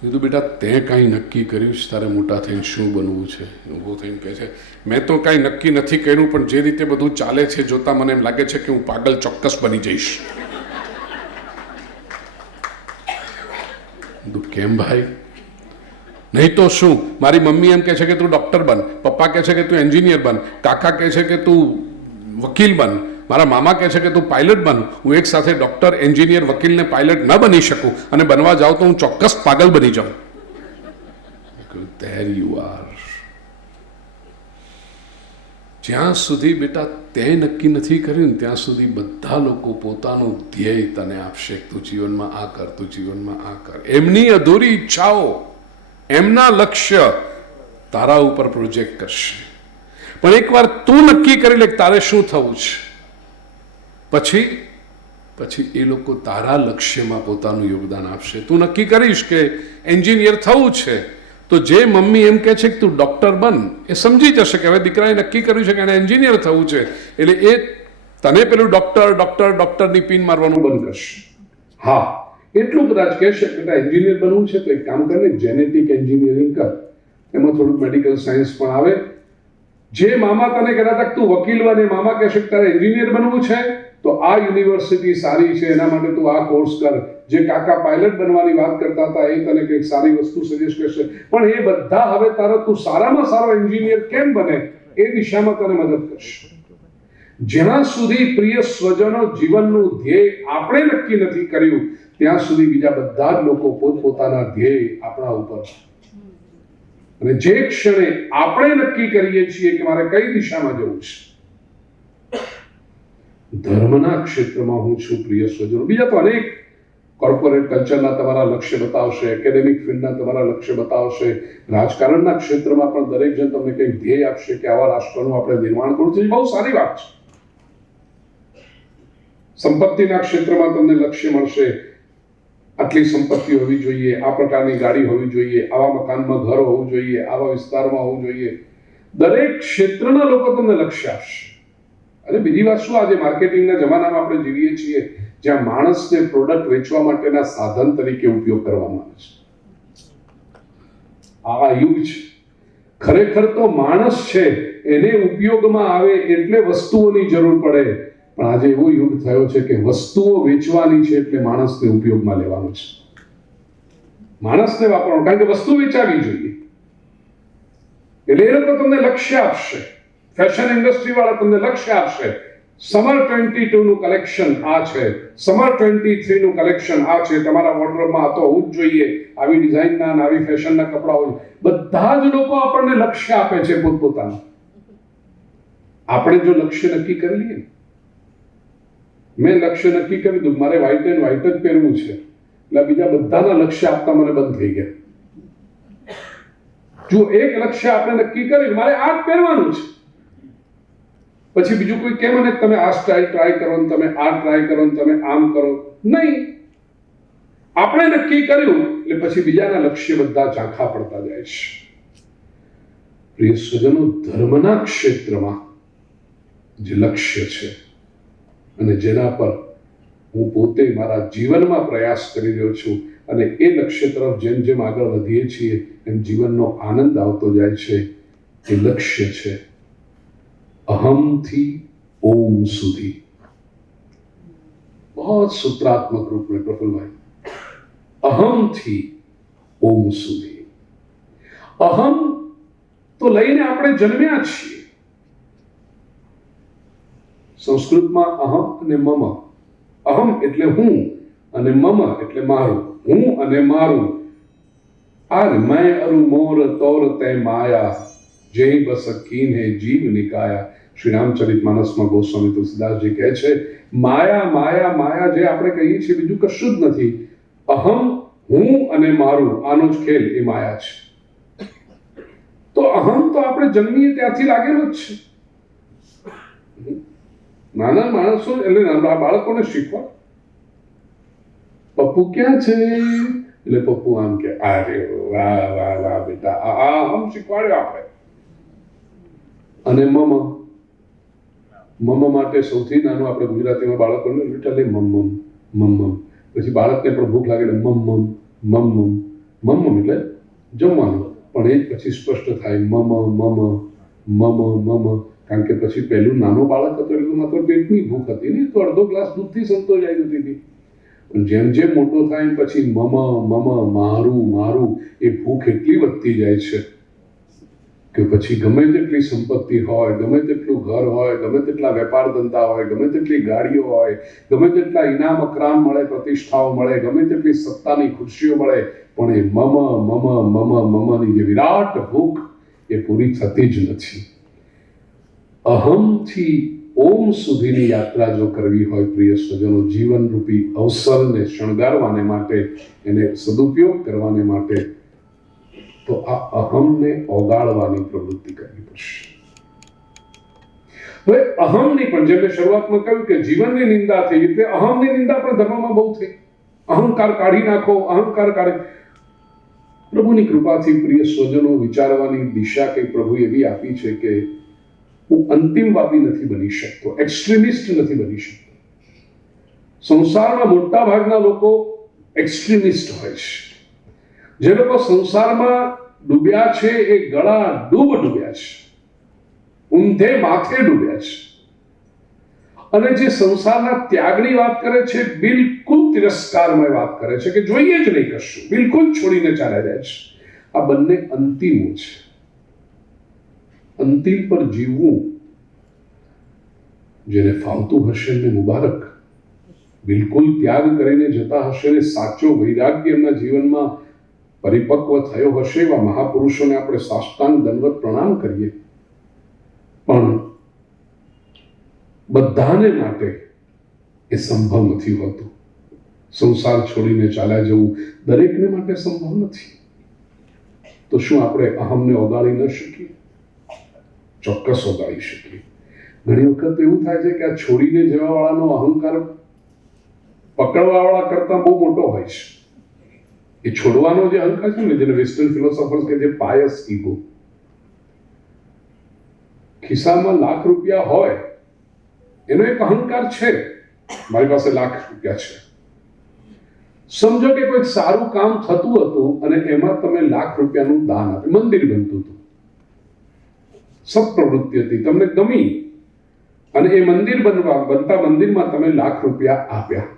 કીધું, બેટા તે કાંઈ નક્કી કર્યું છે તારે મોટા થઈને શું બનવું છે? ઊભો થઈને કહે છે, મેં તો કાંઈ નક્કી નથી કર્યું, પણ જે રીતે બધું ચાલે છે જોતાં મને એમ લાગે છે કે હું પાગલ ચોક્કસ બની જઈશ. કેમ ભાઈ? નહીં તો શું? મારી મમ્મી એમ કહે છે કે તું ડૉક્ટર બન, પપ્પા કહે છે કે તું એન્જિનિયર બન, કાકા કહે છે કે તું વકીલ બન, મારા મામા કહે છે કે તું પાયલટ બન. હું એક સાથે ડૉક્ટર, એન્જિનિયર, વકીલ ને પાયલટ ન બની શકું, અને બનવા જાઉં તો હું ચોક્કસ પાગલ બની જાઉં. There you are. જ્યાં સુધી બેટા તે નક્કી નથી કર્યું ત્યાં સુધી બધા લોકો પોતાનું ધ્યેય તને આપશે. તું જીવનમાં આ કર, તું જીવનમાં આ કર. એમની અધૂરી ઈચ્છાઓ, એમના લક્ષ્ય તારા ઉપર પ્રોજેક્ટ કરશે. પણ એકવાર તું નક્કી કરી લે તારે શું થવું છે, પછી એ લોકો તારા લક્ષ્યમાં પોતાનું યોગદાન આપશે. તું નક્કી કરીશ કે એન્જિનિયર થવું છે, તો જે મમ્મી એમ કહે છે કે તું ડૉક્ટર બન, એ સમજી જશે કે હવે દીકરાએ નક્કી કર્યું છે કે એને એન્જિનિયર થવું છે, એટલે એ તને પેલું ડૉક્ટરની પિન મારવાનું બંધ કરશે. હા, એટલું કદાચ કહેશે કે એન્જિનિયર બનવું છે તો એક કામ કર ને, જેનેટિક એન્જિનિયરિંગ કર, એમાં થોડુંક મેડિકલ સાયન્સ પણ આવે. જે મામા તને કહેતા હતા તું વકીલ બને, મામા કહેશે કે તારે એન્જિનિયર બનવું છે તો આ યુનિવર્સિટી સારી છે, એના માટે તું આ કોર્સ કર. જે કાકા પાયલટ બનવાની વાત કરતા હતા એ તને કંઈક સારી વસ્તુ સજેસ્ટ કરશે. પણ એ બધા હવે તારો તું સારામાં સારો એન્જિનિયર કેમ બને એ દિશામાં તને મદદ કરશે. જ્યાં સુધી પ્રિય સ્વજનો જીવનનું ધ્યેય આપણે નક્કી નથી કર્યું ત્યાં સુધી બીજા બધા જ લોકો પોતપોતાના ધ્યેય આપણા ઉપર, અને જે ક્ષણે આપણે નક્કી કરીએ છીએ કે મારે કઈ દિશામાં જવું છે, ધર્મના ક્ષેત્રમાં હું છું પ્રિય સ્વજનો. બીજા તો અનેક કોર્પોરેટ કલ્ચરના તમારા લક્ષ્ય બતાવશે, એકેડેમિક ફિલ્ડના તમારા લક્ષ્ય બતાવશે, રાજકારણના ક્ષેત્રમાં પણ દરેક જણ તમને કંઈક ધ્યેય આપશે કે આવા રાષ્ટ્રનું આપણે નિર્માણ કરવું છે. બહુ સારી વાત છે. સંપત્તિના ક્ષેત્રમાં તમને લક્ષ્ય મળશે, આટલી સંપત્તિ હોવી જોઈએ, આ પ્રકારની ગાડી હોવી જોઈએ, આવા મકાનમાં ઘર હોવું જોઈએ, આવા વિસ્તારમાં હોવું જોઈએ. દરેક ક્ષેત્રના લોકો તમને લક્ષ્ય આપશે. અને બીજી વાત શું, આજે માર્કેટિંગના જમાનામાં આપણે જીવીએ છીએ જ્યાં માણસને પ્રોડક્ટ વેચવા માટેના સાધન તરીકે ઉપયોગ કરવામાં આવે છે. આ યુગ છે. ખરેખર તો માણસ છે એને ઉપયોગમાં આવે એટલે વસ્તુઓની જરૂર પડે, પણ આજે એવો યુગ થયો છે કે વસ્તુઓ વેચવાની છે એટલે માણસને ઉપયોગમાં લેવાનો છે, માણસને વાપરવાનો, કારણ કે વસ્તુ વેચાવી જોઈએ. એટલે એ લોકો તમને લક્ષ્ય આપશે. ફેશન ઇન્ડસ્ટ્રી વાળા તમને લક્ષ્ય આપશે, સમર 22 નું કલેક્શન આ છે, સમર 23 નું કલેક્શન આ છે, તમારા વોર્ડરોબમાં આ તો હોવું જ જોઈએ, આવી ડિઝાઇનના અને આવી ફેશનના કપડા હોય. બધા જ લોકો આપણને લક્ષ્ય આપે છે પોતપોતાનું. આપણે જો લક્ષ્ય નક્કી કરી લઈએ, મેં લક્ષ્ય નક્કી કરી દીધું મારે વ્હાઈટ એન્ડ વ્હાઈટ જ પહેરવું છે, એટલે બીજા બધાના લક્ષ્ય આપતા મને બંધ થઈ ગયા. જો એક લક્ષ્ય આપણે નક્કી કર્યું મારે આ જ પહેરવાનું છે, પછી બીજું કોઈ કેમ મને તમે આ સ્ટાઇલ ટ્રાય કરો ને તમે આ ટ્રાય કરો ને તમે આમ કરો, નહીં. આપણે નક્કી કર્યું એટલે પછી બીજાના લક્ષ્ય બધા ઝાંખા પડતા જાય છે. પ્રિય સ્વજનો, ધર્મના ક્ષેત્રમાં જે લક્ષ્ય છે અને જેના પર હું પોતે મારા જીવનમાં પ્રયાસ કરી રહ્યો છું, અને એ લક્ષ્ય તરફ જેમ જેમ આગળ વધીએ છીએ એમ જીવનનો આનંદ આવતો જાય છે. એ લક્ષ્ય છે અહમથી ઓમ સુધી. બહુ સૂત્રાત્મક રૂપ में प्रफुल्ल અહમથી ઓમ સુધી. અહમ તો લઈને આપણે જન્મ્યા છીએ. સંસ્કૃતમાં અહમ અને મમ. અહમ એટલે હું અને મમ એટલે મારું. હું અને મારું. આર મેં અરુ મોર તોર તે માયા જય બસ કીને જીવ નિકાયા. શ્રી રામચરિતમાનસમાં ગોસ્વામી તુલસીદાસજી કહે છે, માયા માયા માયા જે આપણે કહીએ છીએ બીજું કશું જ નથી. અહમ, હું અને મારું, આનો જ ખેલ એ માયા છે. તો અહમ તો આપણે જન્મીએ ત્યારથી લાગેલો જ છે. નાના માણસો એટલે નાના બાળકોને શીખવા, પપ્પુ ક્યાં છે એટલે પપ્પુ આમ કે અરે વાહ વાહ વાહ બેટા, આ અહમ શીખવાડ્યો આપણે. અને મમ, મમ માટે સૌથી નાનું આપણે ગુજરાતીમાં બાળકોને લિટરલી મમ્મમ મમ્મમ. પછી બાળકને પણ ભૂખ લાગે એટલે મમ્મમ મમ્મમ. મમ્મમ એટલે જમવાનું, પણ એ જ પછી સ્પષ્ટ થાય મમ મમ મમ મમ. કારણ કે પછી પહેલું નાનું બાળક હતું એટલે માત્ર પેટની ભૂખ હતી ને, તો અડધો ગ્લાસ દૂધથી સંતોષાઈ જતી હતી. પણ જેમ જેમ મોટો થાય પછી મમ મમ મારું મારું એ ભૂખ એટલી વધતી જાય છે કે પછી ગમે તેટલી સંપત્તિ હોય, ગમે તેટલું ઘર હોય, ગમે તેટલા વેપાર ધંધા હોય, ગમે તેટલી ગાડીઓ હોય, ગમે તેટલા ઇનામ અકરામ મળે, પ્રતિષ્ઠાઓ મળે, ગમે તેટલી સત્તાની ખુરશીઓ મળે, પણ એ મમ મમ મમ મમની જે વિરાટ ભૂખ એ પૂરી થતી જ નથી. અહમથી ઓમ સુધીની યાત્રા જો કરવી હોય પ્રિય સ્વજનો, જીવનરૂપી અવસરને શણગારવાને માટે, એને સદુપયોગ કરવાને માટે, તો આ અહમને ઓગાળવાની પ્રવૃત્તિ કરવી પડશે. હવે અહમની પણ જેમ મેં શરૂઆતમાં કહ્યું કે જીવનની નિંદા થઈ, એટલે અહમની નિંદા પણ ધર્મમાં બહુ થઈ. અહંકાર કાઢી નાખો, અહંકાર કાઢી. પ્રભુની કૃપાથી પ્રિય સ્વજનો વિચારવાની દિશા કંઈ પ્રભુ એવી આપી છે કે હું અંતિમવાદી નથી બની શકતો, એક્સ્ટ્રીમિસ્ટ નથી બની શકતો. સંસારમાં મોટા ભાગના લોકો એક્સ્ટ્રીમિસ્ટ હોય છે. જે લોકો સંસારમાં ડૂબ્યા છે એ ગળા ડૂબ્યા છે, ઊંધે માથે ડૂબ્યા છે. અને જે સંસારના ત્યાગની વાત કરે છે બિલકુલ તિરસ્કારમય વાત કરે છે કે જોઈએ જ નહીં કશું, બિલકુલ છોડીને ચાલ્યા જાય છે. આ બંને અંતિમો છે. અંતિમ પર જીવવું જેને ફાવતું હશે ને મુબારક, બિલકુલ ત્યાગ કરીને જતા હશે ને સાચો વૈરાગ્ય એમના જીવનમાં પરિપક્વ થયો હશે એવા મહાપુરુષોને આપણે સાષ્ટાંગ દંડવત પ્રણામ કરીએ. પણ બધાને માટે એ સંભવ નથી હોતું. સંસાર છોડીને ચાલ્યા જવું દરેકને માટે સંભવ નથી. તો શું આપણે અહમને ઓગાળી ન શકીએ? ચોક્કસ ઓગાળી શકીએ. ઘણી વખત એવું થાય છે કે આ છોડીને જવા વાળાનો અહંકાર પકડવા વાળા કરતા બહુ મોટો હોય છે. એ છોડવાનો જે અહંકાર છે ને, જેને વેસ્ટર્ન ફિલોસોફર્સ કે જે પાયસ ઈગો, ખિસ્સામાં લાખ રૂપિયા હોય એનો એક અહંકાર છે, મારી પાસે લાખ રૂપિયા છે. સમજો કે કોઈક સારું કામ થતું હતું અને એમાં તમે લાખ રૂપિયાનું દાન આપ્યું, મંદિર બનતું હતું, સત્પ્રવૃત્તિ હતી, તમને ગમી, અને એ મંદિર બનતા મંદિરમાં તમે લાખ રૂપિયા આપ્યા,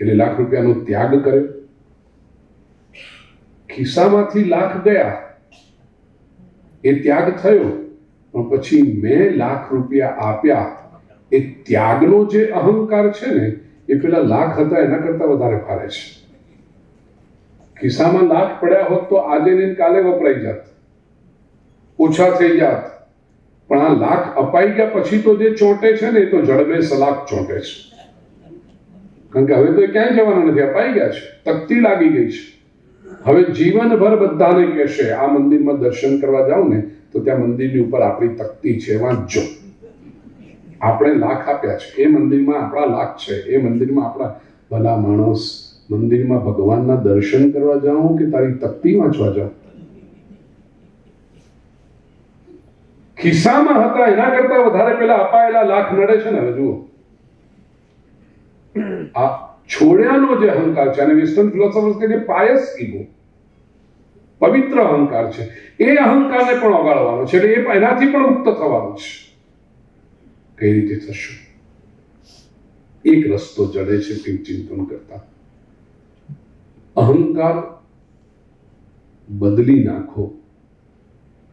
એટલે લાખ રૂપિયાનો ત્યાગ કર્યો. ખિસ્સામાંથી લાખ ગયા, એ ત્યાગ થયો, પણ પછી મેં લાખ રૂપિયા આપ્યા, એ ત્યાગનો જે અહંકાર છે ને, એ પેલા લાખ હતા એના કરતા વધારે ભારે છે. ખિસ્સામાં લાખ પડ્યા હોત તો આજે ને કાલે વપરાઈ જાત, ઓછા થઈ જાત, પણ આ લાખ અપાઈ ગયા પછી તો જે ચોંટે છે ને, એ તો જડબે સલાખ ચોંટે છે. કારણ કે હવે તો એ ક્યાંય જવાનું નથી, અપાઈ ગયા છે, તકતી લાગી ગઈ છે. હવે જીવનભર બધાને કહેશે આ મંદિરમાં દર્શન કરવા જાવ ને તો ત્યાં મંદિરની ઉપર આપણી તકતી છે, વાંચજો. આપણે લાખ આપ્યા છે, એ મંદિરમાં આપણા લાખ છે, એ મંદિરમાં આપણા ભલા માણસ, મંદિરમાં ભગવાનના દર્શન કરવા જાઓ કે તારી તકતી વાંચવા જાઓ? ખિસ્સામાં હતા એના કરતા વધારે પેલા અપાયેલા લાખ નડે છે ને. હવે જુઓ, આ છોડ્યાનો જે અહંકાર છે, અને વેસ્ટર્ન ફિલોસોફર્સ કે જે પાયસ ઈગો, પવિત્ર અહંકાર છે, એ અહંકારને પણ ઓગાળવાનો છે, એટલે એ એનાથી પણ મુક્ત થવાનું છે. કઈ રીતે થશે? એક રસ્તો જડે છે તે ચિંતન કરતા. અહંકાર બદલી નાખો,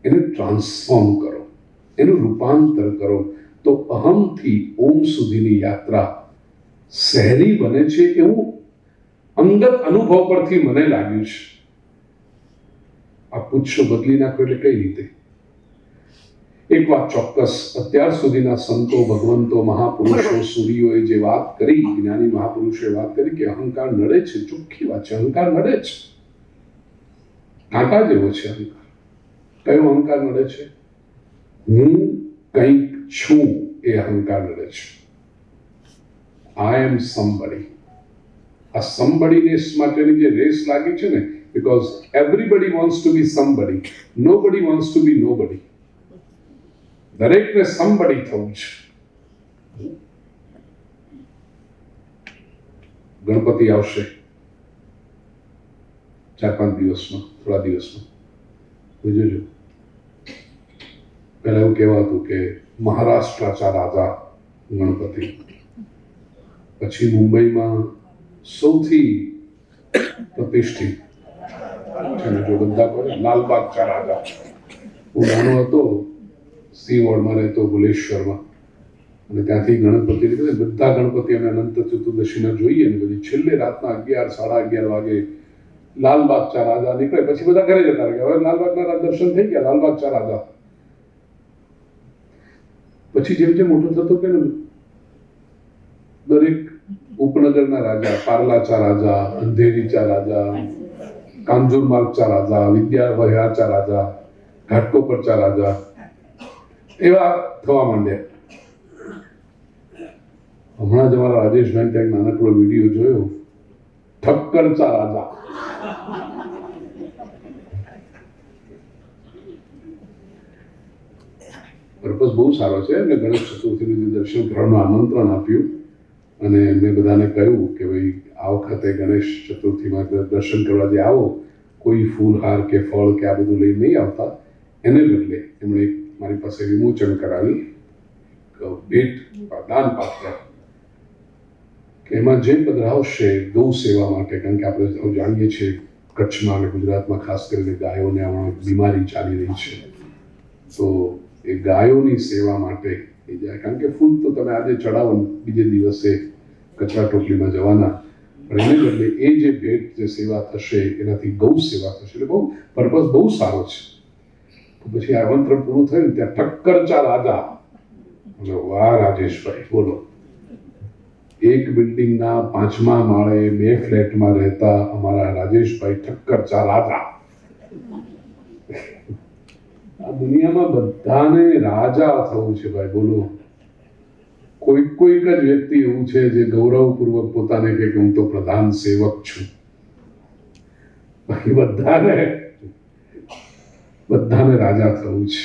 એને ટ્રાન્સફોર્મ કરો, એનું રૂપાંતર કરો, તો અહમથી ઓમ સુધીની યાત્રા સહેલી બને છે, એવું અંગત અનુભવ પરથી મને લાગ્યું છે. આ પૂછશો બદલી નાખો એટલે કઈ રીતે? એક વાત ચોક્કસ, અત્યાર સુધીના સંતો, ભગવંતો, મહાપુરુષો, સૂર્યોએ જે વાત કરી, જ્ઞાની મહાપુરુષોએ વાત કરી કે અહંકાર નડે છે, ચોખ્ખી વાત છે, અહંકાર નડે છે. કાંટા જેવો છે અહંકાર. કયો અહંકાર નડે છે? હું કંઈક છું એ અહંકાર નડે છે. I am somebody. આ સમબડીનેસ માટેની જે રેસ લાગી છે ને, because everybody wants to be somebody, nobody wants to be nobody. દરેકને સમબડી થવું છે. ગણપતિ આવશે 4-5 દિવસમાં, થોડા દિવસમાં. જોજો, પહેલા એવું કહેવાતું કે મહારાષ્ટ્રાचा રાજા ગણપતિ, પછી મુંબઈમાં સૌથી પ્રતિષ્ઠિત છે ને, જો બધા કહે લાલબાગचा રાજા. હું નાનો હતો, સી વોર્ડમાં રહેતો, ભુલેશ્વરમાં, અને ત્યાંથી ગણપતિ નીકળે, બધા ગણપતિ અમે અનંત ચતુર્દશીના જોઈએ ને, પછી છેલ્લે રાતના 11-11:30 વાગે લાલબાગचा રાજા નીકળે, પછી બધા ઘરે જતા રહે. હવે લાલબાગના દર્શન થઈ ગયા, લાલબાગचा રાજા. પછી જેમ જેમ મોટું થતું કે દરેક ઉપનગરના રાજા, પાર્લાचा રાજા, અંધેરીचा રાજા, કાંજુરમાર્ગचा રાજા, વિદ્યાવહારचा રાજા, ઘાટકોપરचा રાજા, એવા થવા માંડ્યા. હમણાં જ અમારા રાજેશભાઈ ત્યાં નાનકડો વિડીયો જોયો, ઠક્કરचा રાજા. પર્પઝ બહુ સારો છે. એમને ગણેશ ચતુર્થીનું દર્શન કરવાનું આમંત્રણ આપ્યું, અને મેં બધાને કહ્યું કે ભાઈ આ વખતે ગણેશ ચતુર્થીમાં દર્શન કરવા જે આવો, કોઈ ફૂલહાર કે ફળ કે આ બધું લઈ નહીં આવતા. એને બદલે એમણે મારી પાસે વિમોચન કરાવી ભેટ, દાન પાત્ર, કે એમાં જે પધરાવશે ગૌ સેવા માટે. કારણ કે આપણે જાણીએ છીએ કચ્છમાં અને ગુજરાતમાં ખાસ કરીને ગાયોને આમાં બીમારી ચાલી રહી છે, તો એ ગાયોની સેવા માટે એ જાય. કારણ કે ફૂલ તો તમે આજે ચડાવો ને બીજે દિવસે કચરા ટોપલીમાં જવાના, પણ એને બદલે એ જે ભેટ જે સેવા થશે એનાથી ગૌ સેવા થશે. એટલે બહુ પર્પઝ બહુ સારો છે. તો પછી આમંત્રણ પૂરું થયું ત્યાં ઠક્કર ચા રાજા. વાહ રાજેશભાઈ, બોલો. એક બિલ્ડિંગના 5મા માળે 2 ફ્લેટમાં રહેતા અમારા રાજેશભાઈ ઠક્કર ચા રાજા. આ દુનિયામાં બધાને રાજા થવું છે ભાઈ, બોલો. કોઈક જ વ્યક્તિ એવું છે જે ગૌરવપૂર્વક પોતાને કહે કે હું તો પ્રધાન સેવક છું. બાકી બધાને રાજા થવું છે.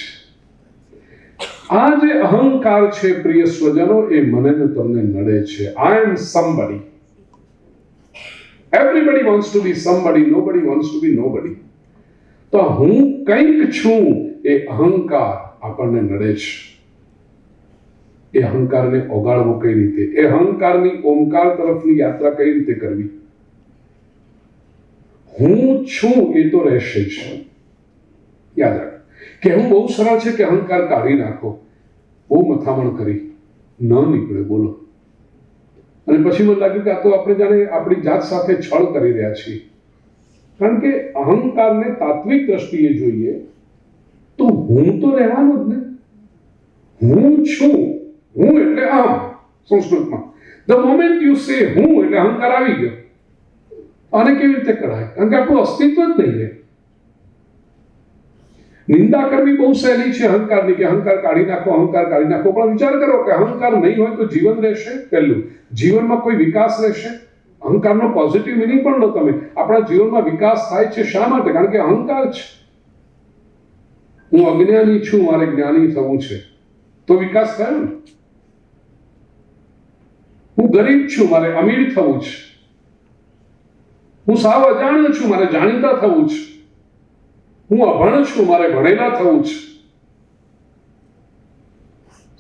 આ જે અહંકાર છે પ્રિય સ્વજનો, એ મને ને તમને નડે છે. I am somebody. Everybody wants to be somebody, nobody wants to be nobody. તો હું કંઈક છું એ અહંકાર આપણને નડે છે. એ અહંકારને ઓગાળવો કઈ રીતે? એ અહંકારની ઓમકાર તરફની યાત્રા કઈ રીતે કરવી? હું છું એ તો રહેશે જ. યાદ રાખ, કહેવું બહુ સરળ છે કે અહંકાર કાઢી નાખો. બહુ મથામણ કરી ન નીકળે, બોલો. અને પછી મને લાગ્યું કે આ તો આપણે જાણે આપણી જાત સાથે છળ કરી રહ્યા છીએ. કારણ કે અહંકારને તાત્વિક દ્રષ્ટિએ જોઈએ તો હું તો રહેવાનો જ ને. હું છું, હું એટલે અહમ સંસ્કૃતમાં. ધ મોમેન્ટ યુ સે હું એટલે અહંકાર આવી ગયો. આને કેવી રીતે કરાય? કારણ કે આપણું અસ્તિત્વ જ નહીં રહે. નિંદા કરવી બહુ સહેલી છે અહંકારની, કે અહંકાર કાઢી નાખો, અહંકાર કાઢી નાખો. પણ વિચાર કરો કે અહંકાર નહીં હોય તો જીવન રહેશે? પહેલું, જીવનમાં કોઈ વિકાસ રહેશે? અહંકારનો પોઝિટિવ મિનિંગ પણ લો તમે. આપણા જીવનમાં વિકાસ થાય છે શા માટે? કારણ કે અહંકાર છે. હું અજ્ઞાની છું, મારે જ્ઞાની થવું છે, તો વિકાસ થયો ને. હું ગરીબ છું, મારે અમીર થવું છે. હું સાવ અજાણ્યો છું, મારે જાણીતા થવું છે. હું અભણ છું, મારે ભણેલા થવું છે.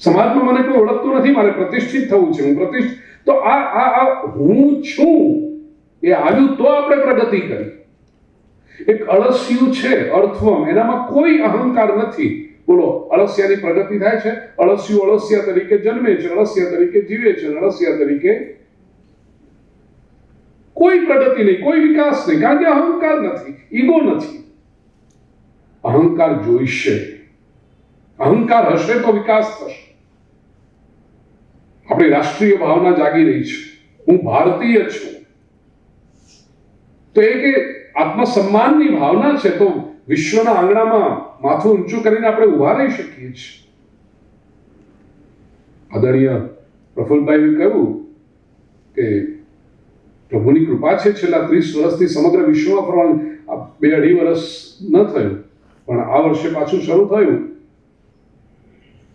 સમાજમાં મને કોઈ ઓળખતું નથી, મારે પ્રતિષ્ઠિત થવું છે. હું પ્રતિષ્ઠિત. તો આ હું છું એ આવ્યું તો આપણે પ્રગતિ કરી. એક અળસિયું છે, અર્થવમ, એનામાં કોઈ અહંકાર નથી. બોલો, અળસિયાની પ્રગતિ થાય છે? અળસિયું અળસિયા તરીકે જન્મે છે, અળસિયા તરીકે જીવે છે, અળસિયા તરીકે કોઈ પ્રગતિ નહીં, કોઈ વિકાસ નહીં. કારણ કે અહંકાર નથી, ઈગો નથી. અહંકાર જોઈશે. અહંકાર હશે તો વિકાસ થશે. આપણી રાષ્ટ્રીય ભાવના જાગી રહી છે. હું ભારતીય છું. તો એ કે આત્મસન્માનની ભાવના છે, તો વિશ્વના આંગણામાં માથું ઊંચું કરીને આપણે ઉભા રહી શકીએ છીએ. આદરણીય પ્રફુલ્લભાઈએ કહ્યું કે પ્રભુની કૃપા છે, છેલ્લા 30 વર્ષથી સમગ્ર વિશ્વમાં ફરવાનું. 2-2.5 વર્ષ ન થયું, પણ આ વર્ષે પાછું શરૂ થયું.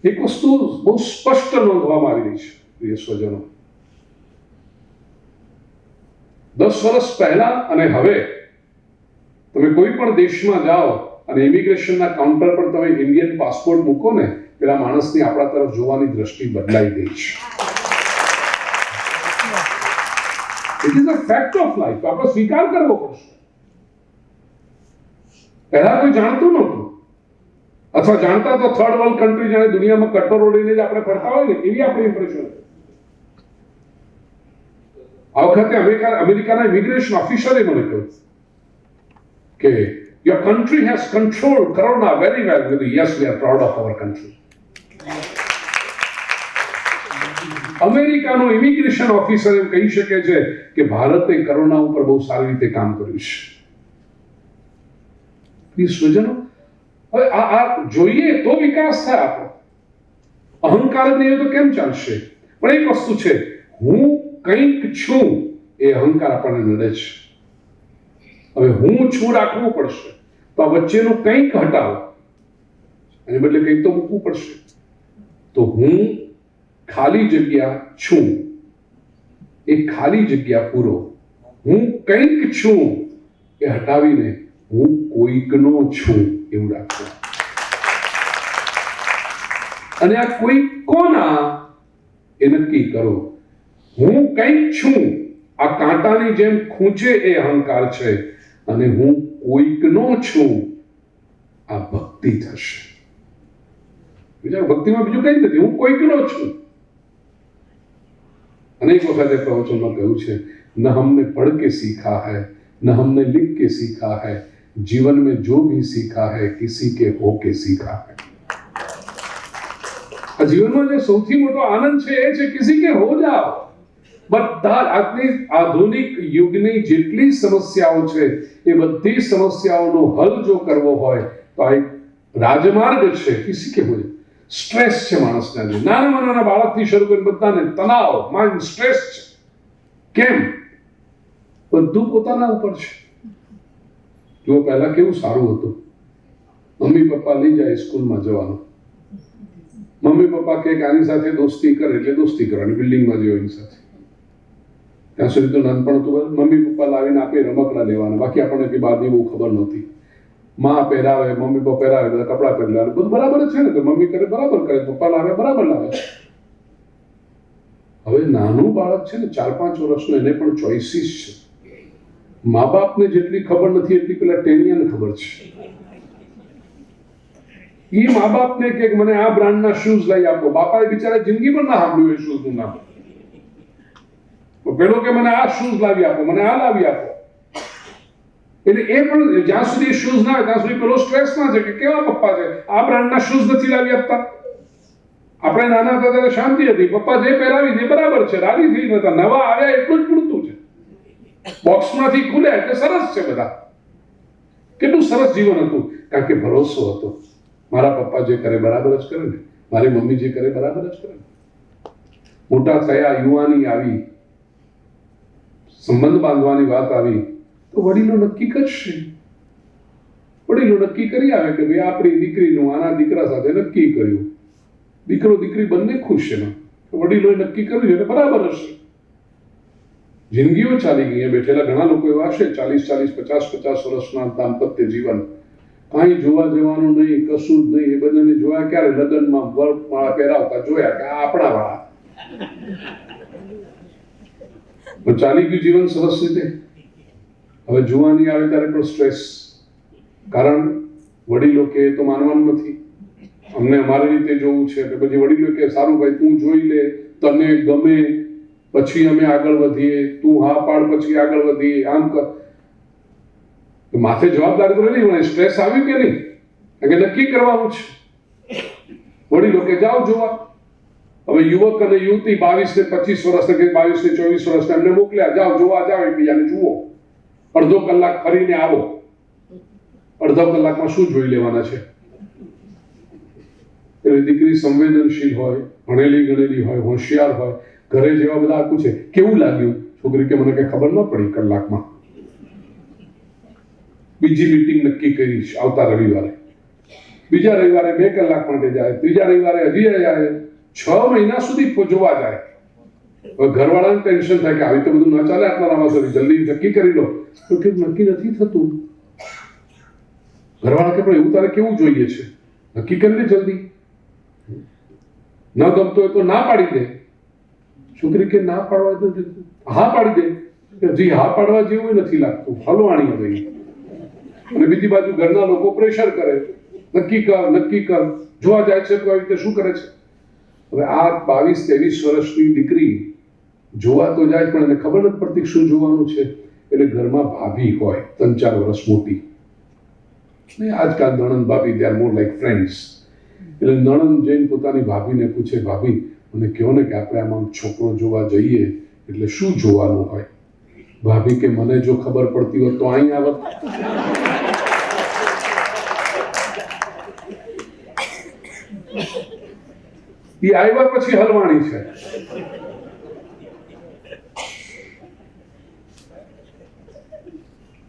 એક વસ્તુ બહુ સ્પષ્ટ નોંધવામાં આવી રહી છે પ્રિય સ્વજનો. 10 વર્ષ પહેલા અને હવે તમે કોઈ પણ દેશમાં જાઓ અને ઇમિગ્રેશનના કાઉન્ટર પર તમે ઇન્ડિયન પાસપોર્ટ મૂકો ને, પેલા માણસની આપણા તરફ જોવાની દ્રષ્ટિ બદલાઈ ગઈ છે. It is a fact of life. આપણે સ્વીકાર કરવો પડશે. પહેલા કોઈ જાણતું નહોતું, અથવા જાણતા તો થર્ડ વર્લ્ડ કન્ટ્રી, જાણે દુનિયામાં કટોરો લઈને જ આપણે ફરતા હોય ને, એવી આપણી ઇમ્પ્રેશન હતી. આ વખતે અમેરિકાના ઇમિગ્રેશન ઓફિસરે મને કહ્યું કે your country has controlled corona very well. Yes, we are proud of our country. અમેરિકાનો ઇમિગ્રેશન ઓફિસર એમ કહી શકે છે કે ભારતે કોરોના ઉપર બહુ સારી રીતે કામ કર્યું છે. પ્રિય સ્વજનો, હવે આ જોઈએ તો વિકાસ થાય આપણો. અહંકાર જ નહીં તો કેમ ચાલશે? પણ એક વસ્તુ છે, હું કંઈક છું એ અહંકાર આપણને નડે છે. હવે હું છું રાખવું પડશે, તો આ વચ્ચેનું કંઈક હટાવો, એને બદલે કંઈક તો મૂકવું પડશે. તો હું ખાલી જગ્યા છું, એ ખાલી જગ્યા પૂરો. હું કંઈક છું એ હટાવીને હું કોઈકનો છું એવું રાખવું. અને આ કોઈ કોના એ નક્કી કરો. હું કંઈક છું, આ કાંટાની જેમ ખૂંચે એ અહંકાર છે, અને હું કોઈકનો છું, આ ભક્તિ થશે. બીજા ભક્તિમાં બીજું કંઈ નથી, હું કોઈકનો છું. अनेक वक्त प्रवचन में कहूँ है, न हमने पढ़ के सीखा है, न हमने लिख के सीखा है, जीवन में जो भी सीखा है किसी के हो के सीखा है. जीवन में जो સૌથી મોટો આનંદ છે એ છે કિસી કે હો જાઓ. બધા આજની આધુનિક યુગની જેટલી સમસ્યાઓ છે એ બધી સમસ્યાઓનો હલ જો કરવો હોય તો આ એક રાજમાર્ગ છે. કિસી કે હો જાઓ. સ્ટ્રેસ છે માણસના અંદર, નાના બાળકથી શરૂ કરીને બધાને તણાવ, માઇન્ડ સ્ટ્રેસ છે. કેમ? બધું પોતાના ઉપર છે. જો પહેલા કેવું સારું હતું, મમ્મી પપ્પા લઈ જાય સ્કૂલમાં જવાનું, મમ્મી પપ્પા કે આની સાથે દોસ્તી કરે એટલે દોસ્તી કરવાની, બિલ્ડિંગમાં જઈએ એની સાથે. ત્યાં સુધી તો નાનપણ હતું, મમ્મી પપ્પા લાવીને આપે રમકડા લેવાના, બાકી આપણને કઈ બહારની બહુ ખબર નહોતી. માં પહેરાવે, મમ્મી પપ્પા પહેરાવે, બધા કપડા પહેરી લાવે, બધું બરાબર જ છે ને. તો મમ્મી કરે બરાબર કરે, પપ્પા લાવે બરાબર લાવે. હવે નાનું બાળક છે ને 4-5 વર્ષનું, એને પણ ચોઇસીસ છે. મા બાપને જેટલી ખબર નથી એટલી પેલા ટેનિયાને ખબર છે. એ મા બાપને કે મને આ બ્રાન્ડના શૂઝ લઈ આપો, બાપાએ બિચારા જિંદગી પણ ના સાંભળ્યું એ શૂઝનું નામ. પેલો કે મને આ શૂઝ લાવી આપો, મને આ લાવી આપો. એટલે એ પણ જ્યાં સુધી શૂઝ ના આવે ત્યાં સુધી પેલો સ્ટ્રેસમાં છે કે કેવા પપ્પા છે, આ બ્રાન્ડના શૂઝ નથી લાવી આપતા. આપણે નાના હતા ત્યારે શાંતિ હતી, પપ્પા જે પહેરાવી દે બરાબર છે, રાજી થઈ નતા. નવા આવ્યા એટલું જ પૂરતું છે, બોક્સમાંથી ખુલ્યા એટલે સરસ છે. બધા કેટલું સરસ જીવન હતું, કારણ કે ભરોસો હતો. મારા પપ્પા જે કરે બરાબર જ કરે ને, મારી મમ્મી જે કરે બરાબર જ કરે. મોટા થયા, યુવાની આવી, સંબંધ બાંધવાની વાત આવી તો વડીલો નક્કી કરશે. વડીલો નક્કી કરી આવે કે ભાઈ આપણી દીકરીનું આના દીકરા સાથે નક્કી કર્યું, દીકરો દીકરી બંને ખુશ છે. વડીલોએ નક્કી કર્યું છે એટલે બરાબર હશે. જિંદગીઓ ચાલી ગઈ. બેઠેલા ઘણા લોકો એવા હશે 40, 50 વર્ષના દાંપત્ય જીવન, કાંઈ જોવા જવાનું નહીં, કશું જ નહીં. એ બધાને જોયા ક્યારે? લગ્નમાં વરમાળા પહેરાવતા જોયા કે આ આપણા વાળા. ચાલી ગયું જીવન સરસ રીતે. હવે જુવાની આવે ત્યારે પણ સ્ટ્રેસ, કારણ વડીલો કે તો માનવાનું નથી, અમને અમારી રીતે જોવું છે. એટલે પછી વડીલો કે સારું ભાઈ તું જોઈ લે, તને ગમે પછી અમે આગળ વધીએ, તું હા પાડ પછી આગળ વધીએ, આમ કર. માથે જવાબદારી તો નથી, મને સ્ટ્રેસ આવ્યું કે નહીં, કારણ કે નક્કી કરવાનું છે. વડીલો કે જાઓ જોવા. હવે યુવક અને યુવતી 22 ને 25 વર્ષ કે 22 ને 24 વર્ષ એમને મોકલ્યા, જાઓ જોવા જાઓ, એકબીજાને જુઓ, અડધો કલાક ફરીને આવો. અડધો કલાકમાં શું જોઈ લેવાના છે? એટલે દીકરી સંવેદનશીલ હોય, ભણેલી ગણેલી હોય, હોશિયાર હોય, ઘરે જેવા બધા પૂછે કેવું લાગ્યું? છોકરી કે મને કઈ ખબર ન પડી કલાકમાં. બીજી મીટિંગ નક્કી કરીશ આવતા રવિવારે, બીજા રવિવારે 2 કલાક માટે જાય, ત્રીજા રવિવારે હજી જાય, 6 મહિના સુધી જોવા જાય. હવે ઘરવાળાને ટેન્શન થાય કે આવી તો બધું ના ચાલે, આટલા લાંબા સુધી જલ્દી નક્કી કરી લો. તો કે નક્કી નથી થતું. ઘરવાળા કે પણ એવું તારે કેવું જોઈએ છે, નક્કી કરી લે જલ્દી. ન ગમતો હોય તો ના પાડી દે. છોકરી કે ના પાડવા દે, હા પાડી દે. હજી હા પાડવા જેવું નથી લાગતું, હલવાણી હવે. અને બીજી બાજુ ઘરના લોકો પ્રેશર કરે, નક્કી કર. જોવા જાય છે તો આવી રીતે શું કરે છે? હવે આ 22-23 વર્ષની દીકરી જોવા તો જાય પણ એને ખબર નથી પડતી શું જોવાનું છે. એટલે ઘરમાં ભાભી હોય 3-4 વર્ષ મોટી, આજકાલ નણંદ ભાભી they are more like friends. એટલે નણંદ જઈને પોતાની ભાભીને પૂછે, ભાભી મને કહો ને કે આપણે આમાં છોકરો જોવા જઈએ એટલે શું જોવાનું હોય? ભાભી કે મને જો ખબર પડતી હોત તો અહીં આવત. એ આવ્યા પછી હલવાણી છે.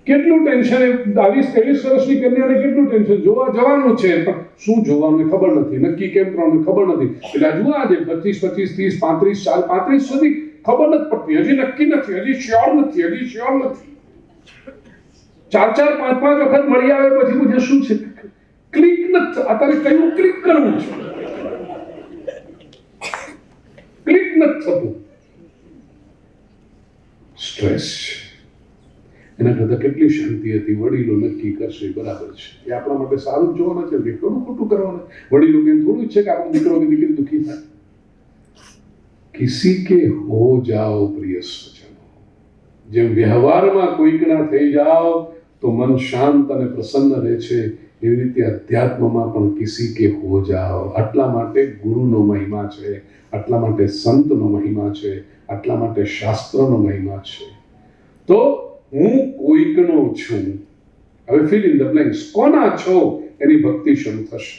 કેટલું ટેન્શન એ 22-23 વર્ષની કન્યાને, કેટલું ટેન્શન. જોવા જવાનું છે પણ શું જોવાનું ખબર નથી, નક્કી કેમ કરવાનું ખબર નથી. એટલે જુઓ આજે 25, 30, 35, 40, 35 સુધી ખબર નથી પડતી, હજી નક્કી નથી, હજી શ્યોર નથી. 4-4, 5-5 વખત મળી આવે પછી પૂછે શું છે, ક્લિક નથી. અત્યારે કયું ક્લિક કરવું છે? ક્લિક નથી થતું. સ્ટ્રેસ. એના કરતાં કેટલી શાંતિ હતી. વડીલો નક્કી કરશે, બરાબર છે, એ આપણા માટે સારું જ જોવાના છે કે થોડું ખોટું કરવાનું. વડીલો કે થોડું જ છે કે આપણો દીકરો કે દીકરી દુઃખી થાય. કિસી કે હો જાઓ પ્રિય સ્વજનો, જેમ વ્યવહારમાં કોઈકના થઈ જાઓ તો મન શાંત અને પ્રસન્ન રહે છે, એવી રીતે અધ્યાત્મમાં પણ કિસી કે હો જાઓ. આટલા માટે ગુરુનો મહિમા છે, આટલા માટે સંતનો મહિમા છે, આટલા માટે શાસ્ત્રનો મહિમા છે. તો હું કોઈકનો છું. હવે ફિલ ઇન ધ બ્લેન્ક્સ. કોના છો એની ભક્તિ શરૂ થશે.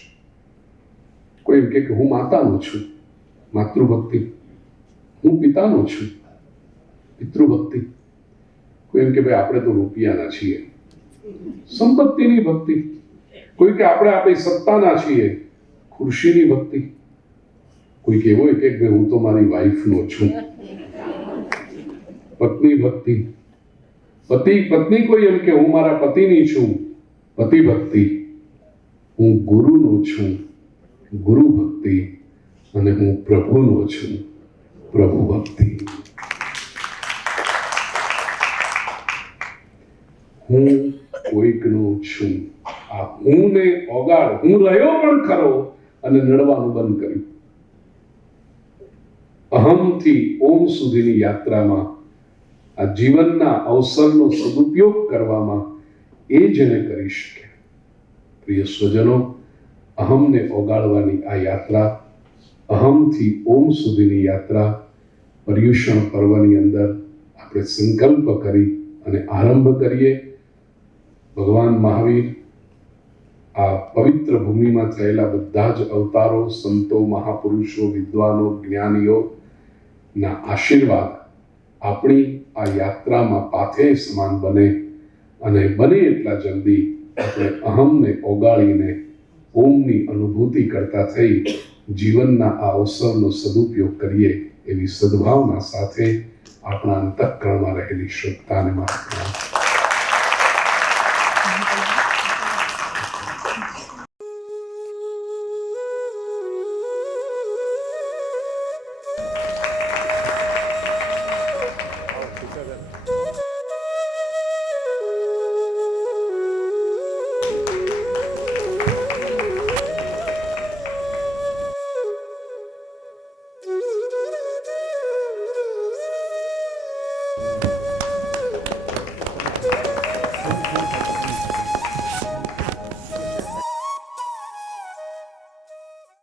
કોઈ એમ કે હું માતાનો છું, માતૃભક્તિ. હું પિતાનો છું, પિતૃભક્તિ. કોઈ એમ કે ભાઈ આપણે તો રૂપિયાના છીએ, સંપત્તિની ભક્તિ. કોઈ કે આપણે આપણી સત્તાના છીએ, ખુરશીની ભક્તિ. કોઈ કે હોય કે ભાઈ હું તો મારી વાઈફનો છું, પત્ની ભક્તિ. પત્ની કોઈ એમ કે હું મારા પતિની છું, પતિ ભક્તિ. હું ગુરુનો છું, ગુરુ ભક્તિ. અને હું પ્રભુનો છું, પ્રભુ ભક્તિ. હું કોઈકનો છું. આ હું ને ઓગાળ. હું રહ્યો પણ ખરો અને નડવાનું બંધ કર્યું. અહમથી ઓમ સુધીની યાત્રામાં આ જીવનના અવસરનો સદુપયોગ કરવામાં એ જેને કરી શકે. પ્રિય સ્વજનો, અહમને ઓગાળવાની આ યાત્રા, અહમથી ઓમ સુધીની યાત્રા, પર્યુષણ પર્વની અંદર આપણે સંકલ્પ કરી અને આરંભ કરીએ. ભગવાન મહાવીર આ પવિત્ર ભૂમિમાં થયેલા બધા જ અવતારો, સંતો, મહાપુરુષો, વિદ્વાનો, જ્ઞાનીઓ ના આશીર્વાદ આપણી આ યાત્રામાં પાથે સમાન બને અને બને એટલા જલ્દી આપણે અહમને ઓગાળીને ઓમની અનુભૂતિ કરતા થઈ જીવનના આ અવસરનો સદુપયોગ કરીએ એવી સદભાવના સાથે આપણા અંતઃકરણમાં રહેલી શ્રદ્ધાને માફ